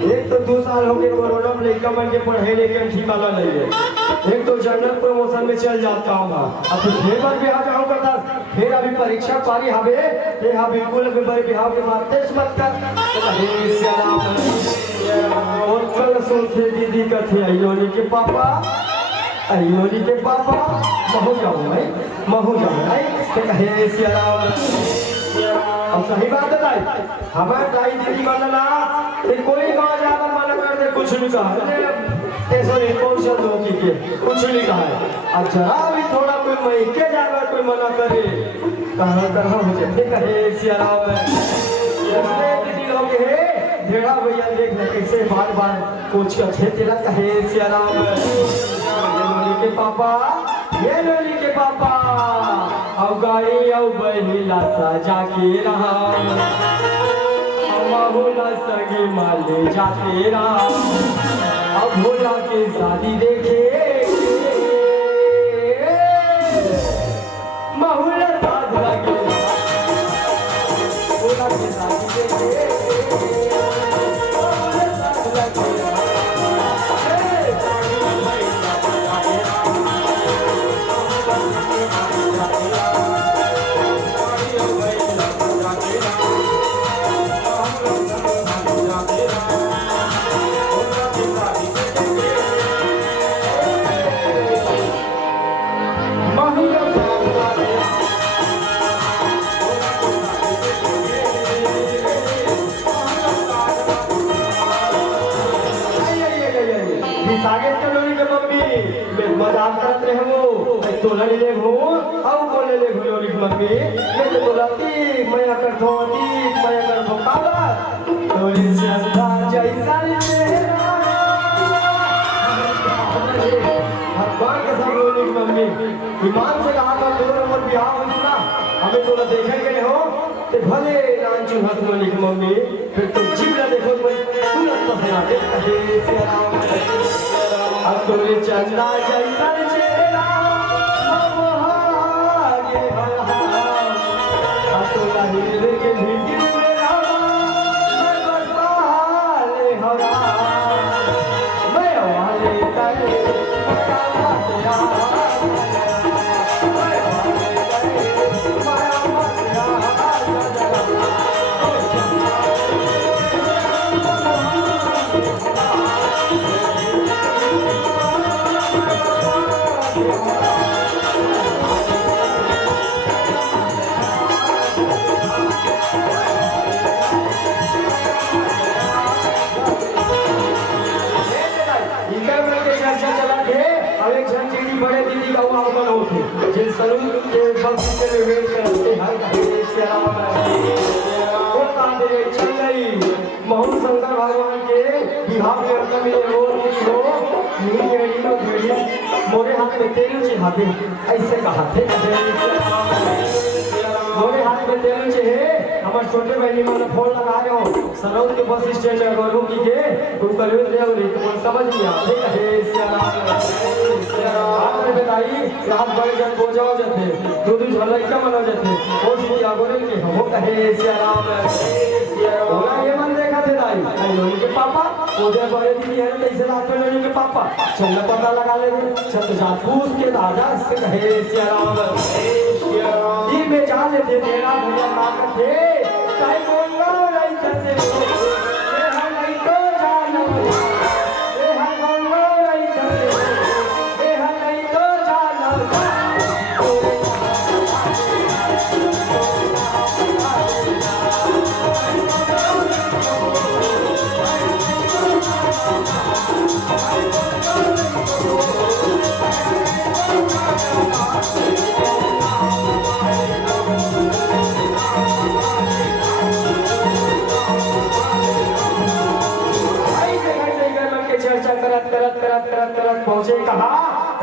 एक तो 2 साल हो गए कोरोना में लड़का बन के पढ़े लेकिन ठीक वाला नहीं है एक तो जनरल प्रमोशन में चल जाता हूँ अब फिर बार बिहार जाऊँ करता फिर अभी परीक्षा पारी हवे हाँ बिल्कुल अभी बार बिहार के बाद तेज मत कर और कल सुनते दीदी कहते अयोनी के पापा महू जाऊँ कहे सियाराम अब सही बात है दाई हमारे दाई दीदी मानना कोई गाँव जाकर मना कर दे कुछ नहीं कहा सॉरी कौशल धोखी के कुछ नहीं कहा है अब जरा भी थोड़ा कोई महीके जाकर कोई मना करे कहा हो जाए कहे सियाराम दीदी लोग है भेड़ा भैया देख ले कैसे बार कोच का थे तेरा कहे सियाराम के पापा ये लोली के पापा अब गाड़ी अब बहिला सजा के रहा भोला सगे माले जाते रहा अब भोला के शादी देखे महुला साध लगे भोला के शादी देखे मजाक करते हैं वो तोला ले हो अब बोले ले लोरी मम्मी मैं तो बोलती मैं कर धोती मैं कर धोखावा तोरी चंदा जैसा चेहरा भगवान के सब लोरी मम्मी ईमान से कहा था 2 नंबर ब्याह हुआ हमें तोला देखेंगे हो ते भले नांचू हंस लोरी मम्मी फिर तो जीवना देखो तुरंत पसंद दे कहे सियाराम अब तोरे चंदा जैसा चेहरा मोहागे अब तोला हिल के भीतर में रहा मैं बसाले हरा मैं वाले तले माया तेरा मैं वाले तले माया तेरा बड़े दीदी का वहाँ होते जिन सलून के बक्स के लिए वेट करते हर चल गई महू शंकर भगवान के विवाह में अपना मिले हो मोरे हाथ में तेल चिढ़ाते ऐसे कहा थे मोरे हाथ में तेल चिढ़े हमारे छोटे बहनी मैंने फोन लगा रहे हो सनौद के बस स्टैंड में गोलू की के उनका ले रहे तो समझ नहीं आते कहे बताई रात बड़े जन हो जाओ जाते दो झलक क्या मना जाते वो सीधी आगोरे के हो कहे सियाराम ये मन देखा थे दाई लोनी के पापा उधर बड़े दीदी है कैसे रात में लोनी के पापा चल पता लगा ले छत जा पूछ के राजा से कहे सियाराम जी में जान लेते तेरा भैया ना थे काई बोल रही जैसे ये हम नहीं तो जानो ये हम बोल रही जैसे ये हम नहीं तो जानो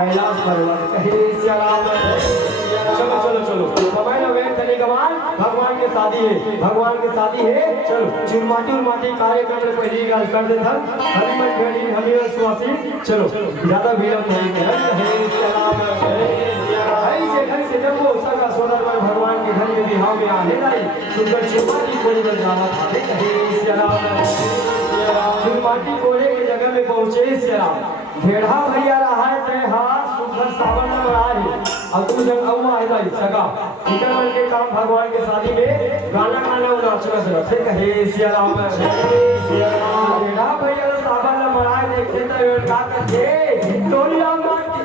कैलाश पर्वत कहे सिया राम। चलो चलो चलो समय न व्यर्थ नहीं गवान, भगवान के शादी है, भगवान के शादी है। चलो चुरमाटी उरमाटी कार्यक्रम में पहली गाल कर दे था हरिमन भेड़ी हमें सुवासी। चलो ज्यादा विलंब नहीं कहे सिया राम। ऐसे घर से जब वो सगा सोदर पर भगवान के घर में बिहाव में आने लाई सुंदर चुरमाटी कोड़ी में जाना था कहे सिया राम। चुरमाटी कोड़े की जगह में पहुंचे सिया राम। भेड़ा भैया रहा है ते हाथ सुंदर सावन में बना है अब तू जब अम्मा है भाई सगा इधर बन के काम भगवान के शादी में गाना गाना नाचना से रखे कहे सिया राम। भेड़ा भैया सावन में बना है देखते तो का करके टोलिया माटी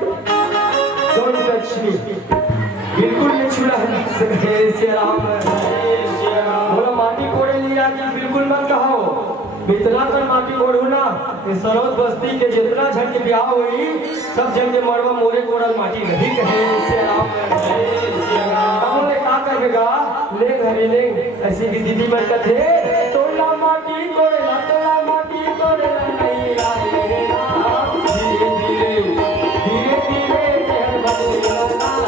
डोंट टच मी बिल्कुल नहीं छुड़ा है कहे सिया राम। बोला माटी कोड़े लिया कि बिल्कुल मत कहो इतना कर माटी कोड़ू ना इस सरोज बस्ती के जितना झट के ब्याह हुई सब जन के मरवा मोरे कोड़ल माटी नहीं कहे सिया राम। हमने का करेगा ले घरे ले ऐसी भी दीदी बन के थे तोला माटी कोड़ेला तोला माटी कोड़ेला नहीं आए रे राम। धीरे धीरे धीरे धीरे जहर बदलेला राम।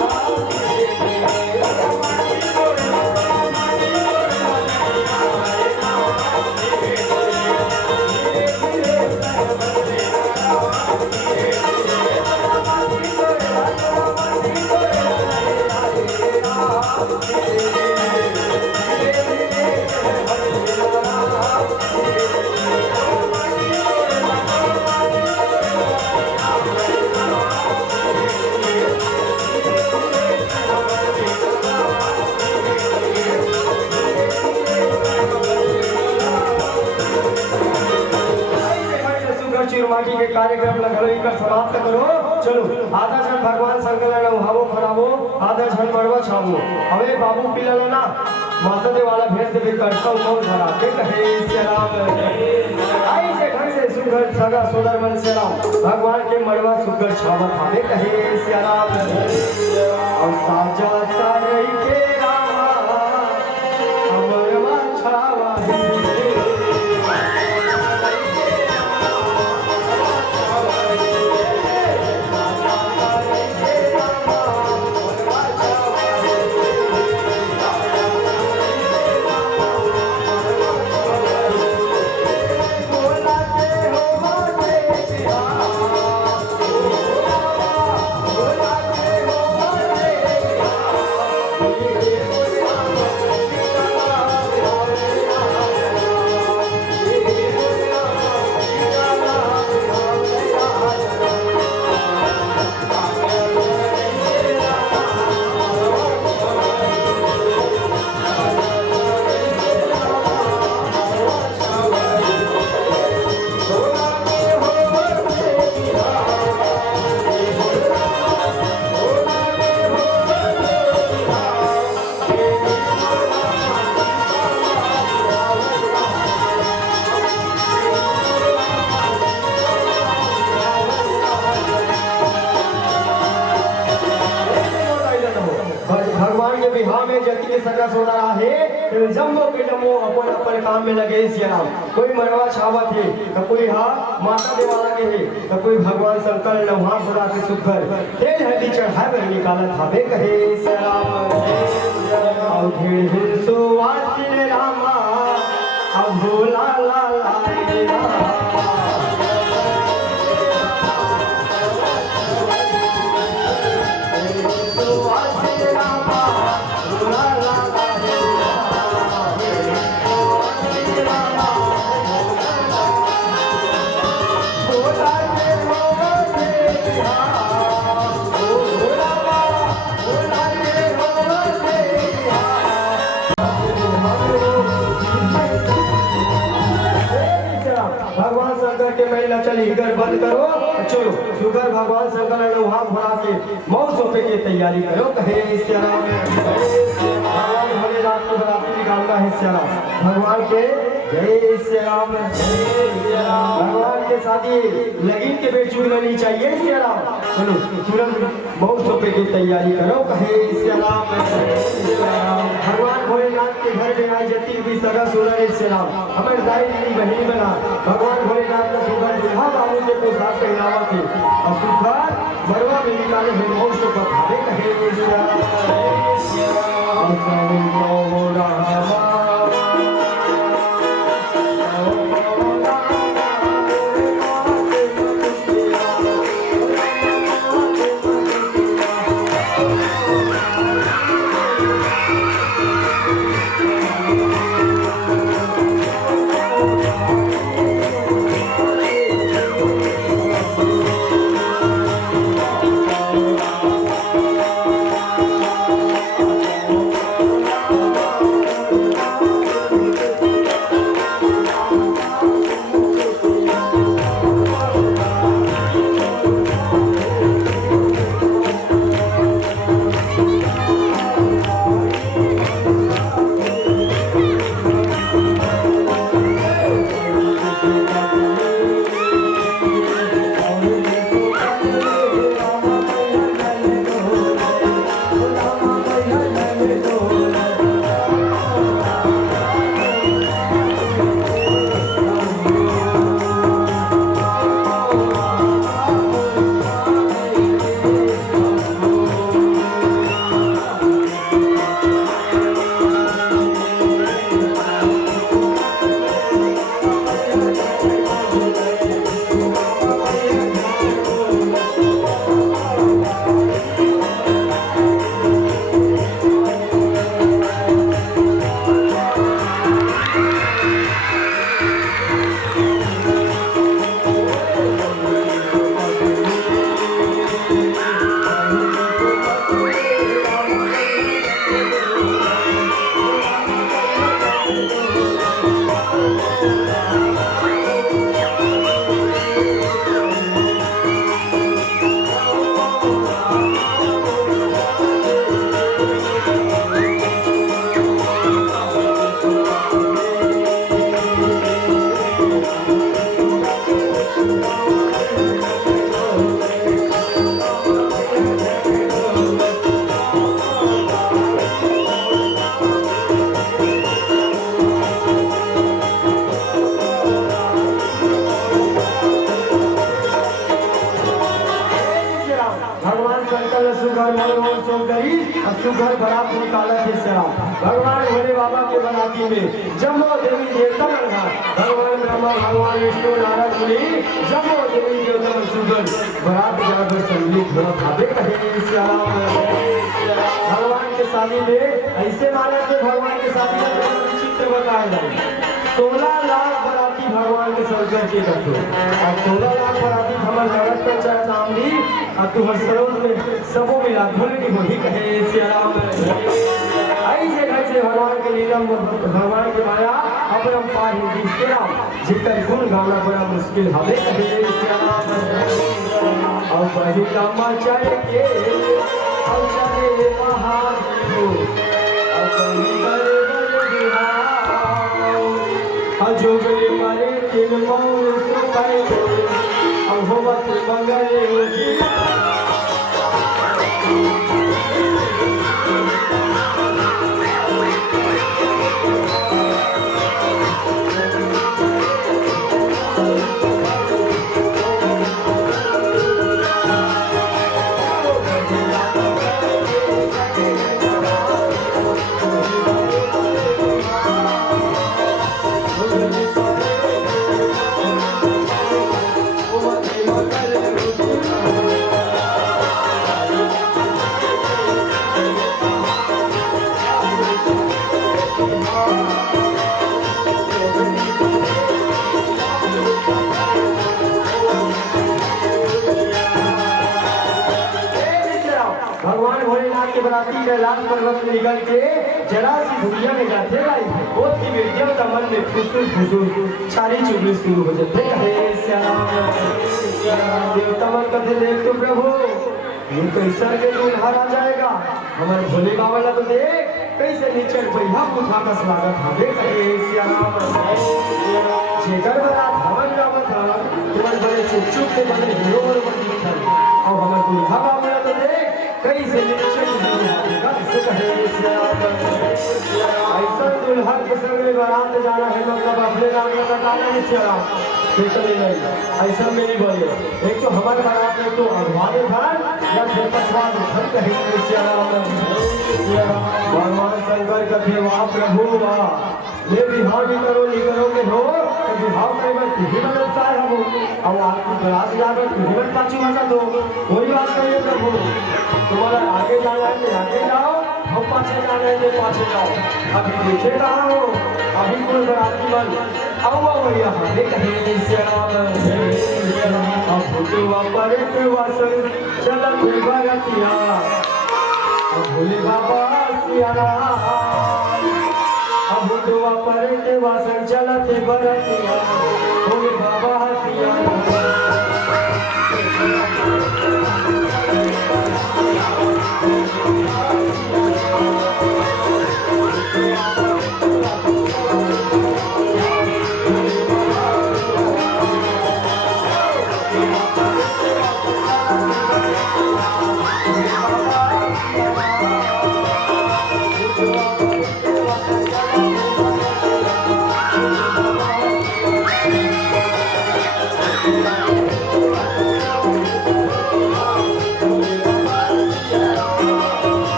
चुरमाटी के कार्यक्रम लगल कर समाप्त करो। चलो आधा क्षण भगवान शंकर उहावो खराबो आधा क्षण मरवा छावो हवे बाबू पिलल ना माता दे वाला भेज दे करता मौत धरा के कहे सिया राम। आई से घर से सुगर सगा सोदर मन से राम भगवान के मरवा सुगर छावा हवे कहे सिया राम। और साजा सारे के रामा मरवा छावा सगा सोना है जम्मो के जम्मो अपन अपन काम में लगे सिया राम। कोई मरवा छावा थे तो कोई हा माता देवाला के है तो कोई भगवान शंकर नवहा खुदा के सुखर तेल हल्दी चढ़ाए पर निकाला थाबे कहे सिया राम। और ढेर सुवासिन रामा अब भोला ला ला रे राम। चल इधर बंद करो चलो शुगर भगवान शंकर ने वहां भरा के मौत सोपे की तैयारी करो कहे सिया राम। भगवान भोलेनाथ को बराती निकालना है सिया राम भगवान के जय सिया राम। भगवान के शादी लगीन के बेच चुननी चाहिए सिया राम। चलो तुरंत मौत सोपे की तैयारी करो कहे सिया राम। भगवान भोलेनाथ के घर में आई जती भी सगा सुनर सिया राम हमारे दाई दीदी बहनी बना भगवान भोलेनाथ का सुगर बाबू के पोशाक पहनावा थे और सुखर मरवा में निकाले हुए मोक्ष को बखावे कहे सिया सुघर बरात निकाला भगवान भोले बाबा के बनाती में जम्बो देवी देवता भगवान ब्रह्मा भगवान विष्णु नारद मुनि जम्बो देवी देवता सुघर बरात जाकर संगीत भावे कहे भगवान के शादी में ऐसे माना कि भगवान के शादी में चित्र बताया जाए 16 लाख बराती भगवान के सर्जन के करते और 16 लाख बराती हमारे जगत का चाहे नाम ली और तुम्हारे सरोज में सबो मिला धुलनी वही कहे सियाराम ऐसे ऐसे भगवान के लीला भगवान के माया अपरंपार हिंदी सियाराम जितर गुण गाना बड़ा मुश्किल हमें कहे सियाराम और वही कामा चाहे के और चाहे महान जोगले मारे तीन मौन सुपाए अब होवत मंगले होती भगवान भोलेनाथ के बराती कैलाश पर्वत में निकल के जरा सी दुनिया में जाते भाई बहुत की विद्या मन में फुसुल फुसुल छाली चुगली शुरू हो जाते कहे श्याम देवता मन कहते देख तो प्रभु ये कैसा के दूल्हा आ जाएगा हमारे भोले बाबा ने तो देख कैसे नीचे पहिया गुफा का स्वागत हमें कहे श्याम जेकर बरात हवन जावत था तुम्हारे बड़े चुप चुप के बड़े हीरो और बड़ी था और हमारे दूल्हा बाबा ने तो देख कैसे नीचे कैसे कहे श्याम ऐसा दूल्हा के संग में बारात जाना है मतलब अपने नाम का बताना है श्याम चले नहीं ऐसा में नहीं बोले। एक तो हमारे बारात में तो अगवाने घर या फिर पछवान घर कहेंगे भगवान शंकर का थे वहाँ प्रभु ये विवाह भी करो नहीं करोगे हो तो विवाह करेगा तुझे मदद चाहे हम अब आपकी बारात जाकर तुझे मत पाची मत दो कोई बात नहीं है प्रभु तुम्हारा आगे जाना है तो आगे जाओ हम पाछे जाना है तो पाछे जाओ अभी पीछे कहाँ हो अभी कोई बराती बन आओ भैया हमें कहे श्याम अब भूलवा परे के वासन चला कोई बरातिया अब भोले बाबा सियारा अब भूलवा परे के वासन चला कोई बरातिया भोले बाबा सियारा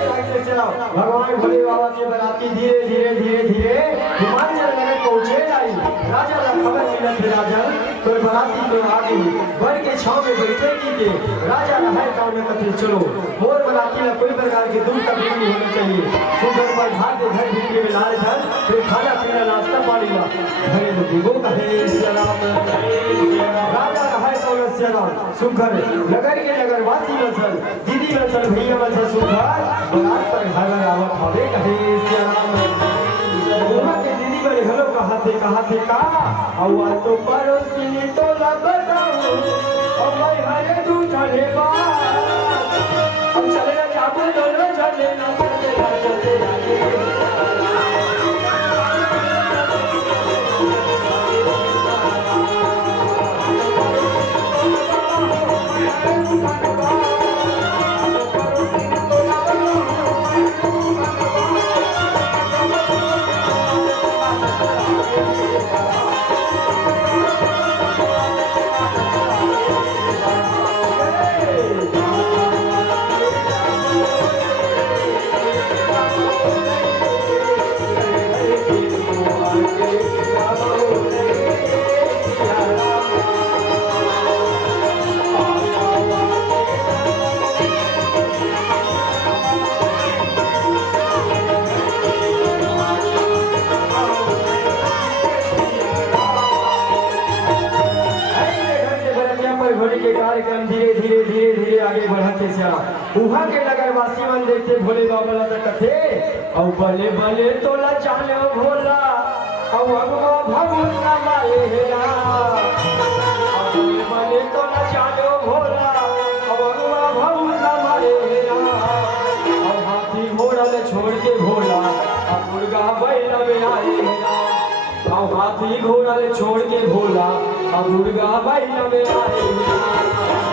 भगवान भोले बाबा के बराती धीरे धीरे धीरे धीरे हिमाचल नगर पहुंचे आई राजा का खबर मिला थे राजा तो बराती तो आ गई वर के छांव में बैठे की के राजा का है काम में कथे चलो और बराती में कोई प्रकार की दुख तकलीफ नहीं होनी चाहिए सुबह पर भात के घर भिक्री में लाए थे फिर खाना पीना नाश्ता पानी ला घरे में दीवो कहे सलाम राजा का है कौन सलाम सुखर नगर के नगर वासी मसल दीदी मसल भैया मसल सुखर बरात पर घर आवत हवे कहे सलाम वहां के दीदी बड़े हेलो कहा थे का औवा तो परोसी ने तो लगाओ और भाई हरे तू चले बा हम चले ना जाबो दोनों चले ना चलते आगे कार्यक्रम धीरे धीरे धीरे धीरे आगे बढ़ते जा वहां के नगरवासी मन देखते भोले बाबा ला कथे औ बले बले तोला जाने भोला औ अगवा भगुना माए हेरा बले बले तोला जाने भोला औ अगवा भगुना माए हेरा औ हाथी घोड़ा ले छोड़ के भोला अब मुर्गा बैल में आए हेरा औ हाथी घोड़ा ले छोड़ के भोला अब मुर्गा बैल में आए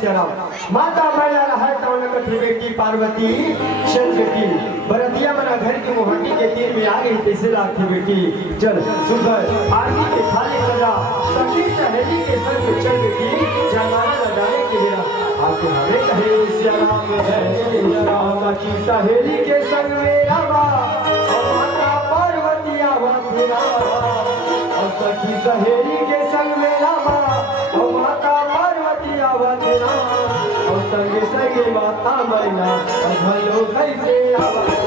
सियाराम माता मैला रहा तवन कथी बेटी पार्वती चल बेटी बरतिया मना घर के मोहटी के तीर में आ गई कैसे लाखी बेटी चल सुबह आरती के थाली सजा सखी सहेली के संग में चल बेटी जयमाला लगाने के लिए आके हमें कहे सियाराम है सियाराम सखी सहेली के संग मेरा बा और माता पार्वती आवती और सखी सहेली के संग मेरा बा और माता पार्वती आवती और संगे संगे माता मैना भलो कैसे आवती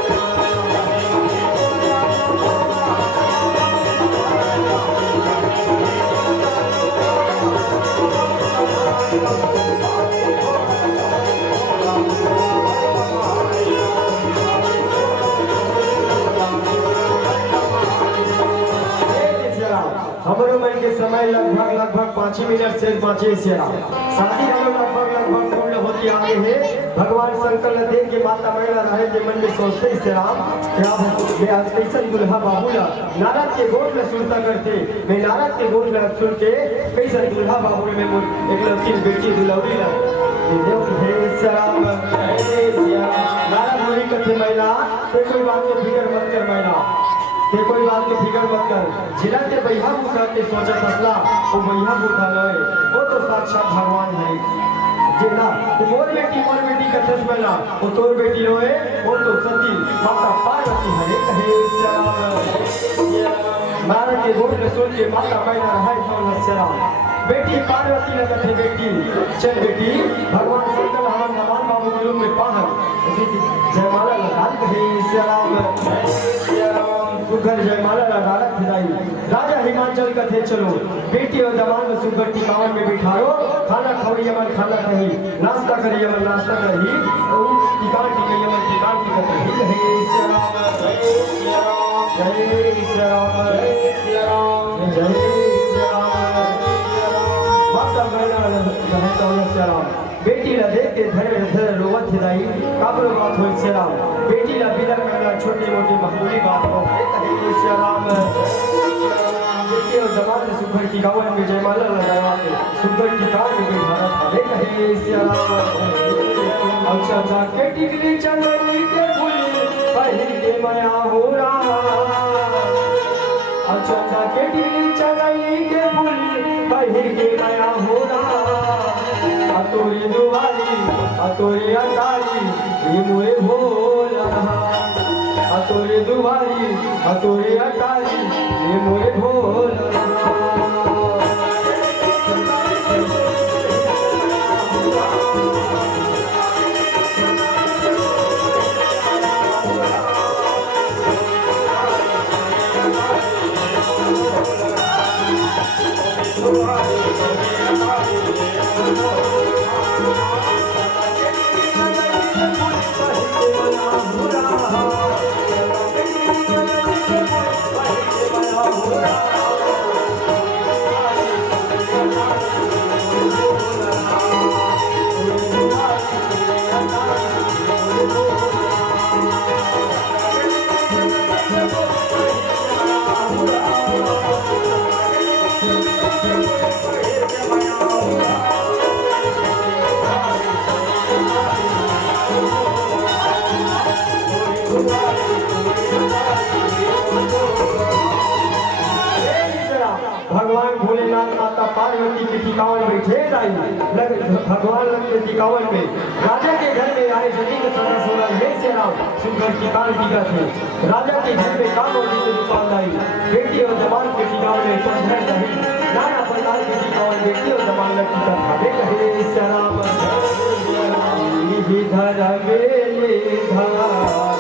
हमारे मन के समय लगभग 5 मिनट से 5 सियाराम शादी हम लगभग पूर्ण होती आ गई है। भगवान शंकर ने देख के माता मैला रहे के मन में सोचते सियाराम क्या मैं आज कैसे दुल्हा बाबूला नारद के गोद में सुनता करते मैं नारद के गोद में सुन के कैसे दुल्हा बाबू में एक लड़की बेटी दुलौरी नारद मुनि कथे मैला कोई बात की फिक्र मत कर मैला ते कोई बात की फिक्र मत कर जिला के भैया मुखा के सोचा फसला वो भैया मुखा लय वो तो साक्षात भगवान है जिला ते मोर बेटी कथस मैला वो तोर बेटी रोए वो तो सती माता पार्वती है कहे श्याम नारद के गोद में सुन के माता मैला रहा तो श्याम बेटी पार्वती ने कथे बेटी चल बेटी भगवान शंकर हमारे नमान बाबू के रूप में पाहन जयमाला लगा कहे श्याम सुगर जयमाला लगा खिलाई राजा हिमाचल कथे चलो बेटी और जवान में सुगर टिकावन में बिठाओ खाना खवैया मन खाना कही नाश्ता करिए मन नाश्ता कही टिकान टिकैया मन टिकान टिकत रही हे श्री राम जय श्री राम जय श्री राम जय श्री राम जय श्री राम माता मैला कहे तो श्री राम बेटी ला देख के धरे रोवत हिदाई काबरो बात हो श्री राम बेटी ला बिलक करना छोटी मोटी मामूली बात हो कहे श्री राम बेटी और जवान ने सुगर की गावन में जयमाला लगाया के सुगर की कार में बिठाना था कहे श्री राम अच्छा जाके टिकली चंदनी के फूल पहिर के माया हो रहा अच्छा जाके टिकली चंदनी के फूल पहिर के माया हो रहा अतोरी दुआरी अतोरी अटारी ये मोरे भोल रहा अतोरी दुआरी अतोरी अटारी ये मोरे भोल रहा भगवान भोलेनाथ माता पार्वती के टिकावन में ढेर आई भगवान लग के टिकावन में राजा के घर में आए जनी के सदा सोना ये से राम सुंदर टिकान टीका थे राजा के घर में काम होती तो दुकान आई बेटी और जवान के टिकावन में पंधर नहीं नाना प्रकार के टिकावन बेटी और जवान लग टीका था कहे श्याम धर बेले धर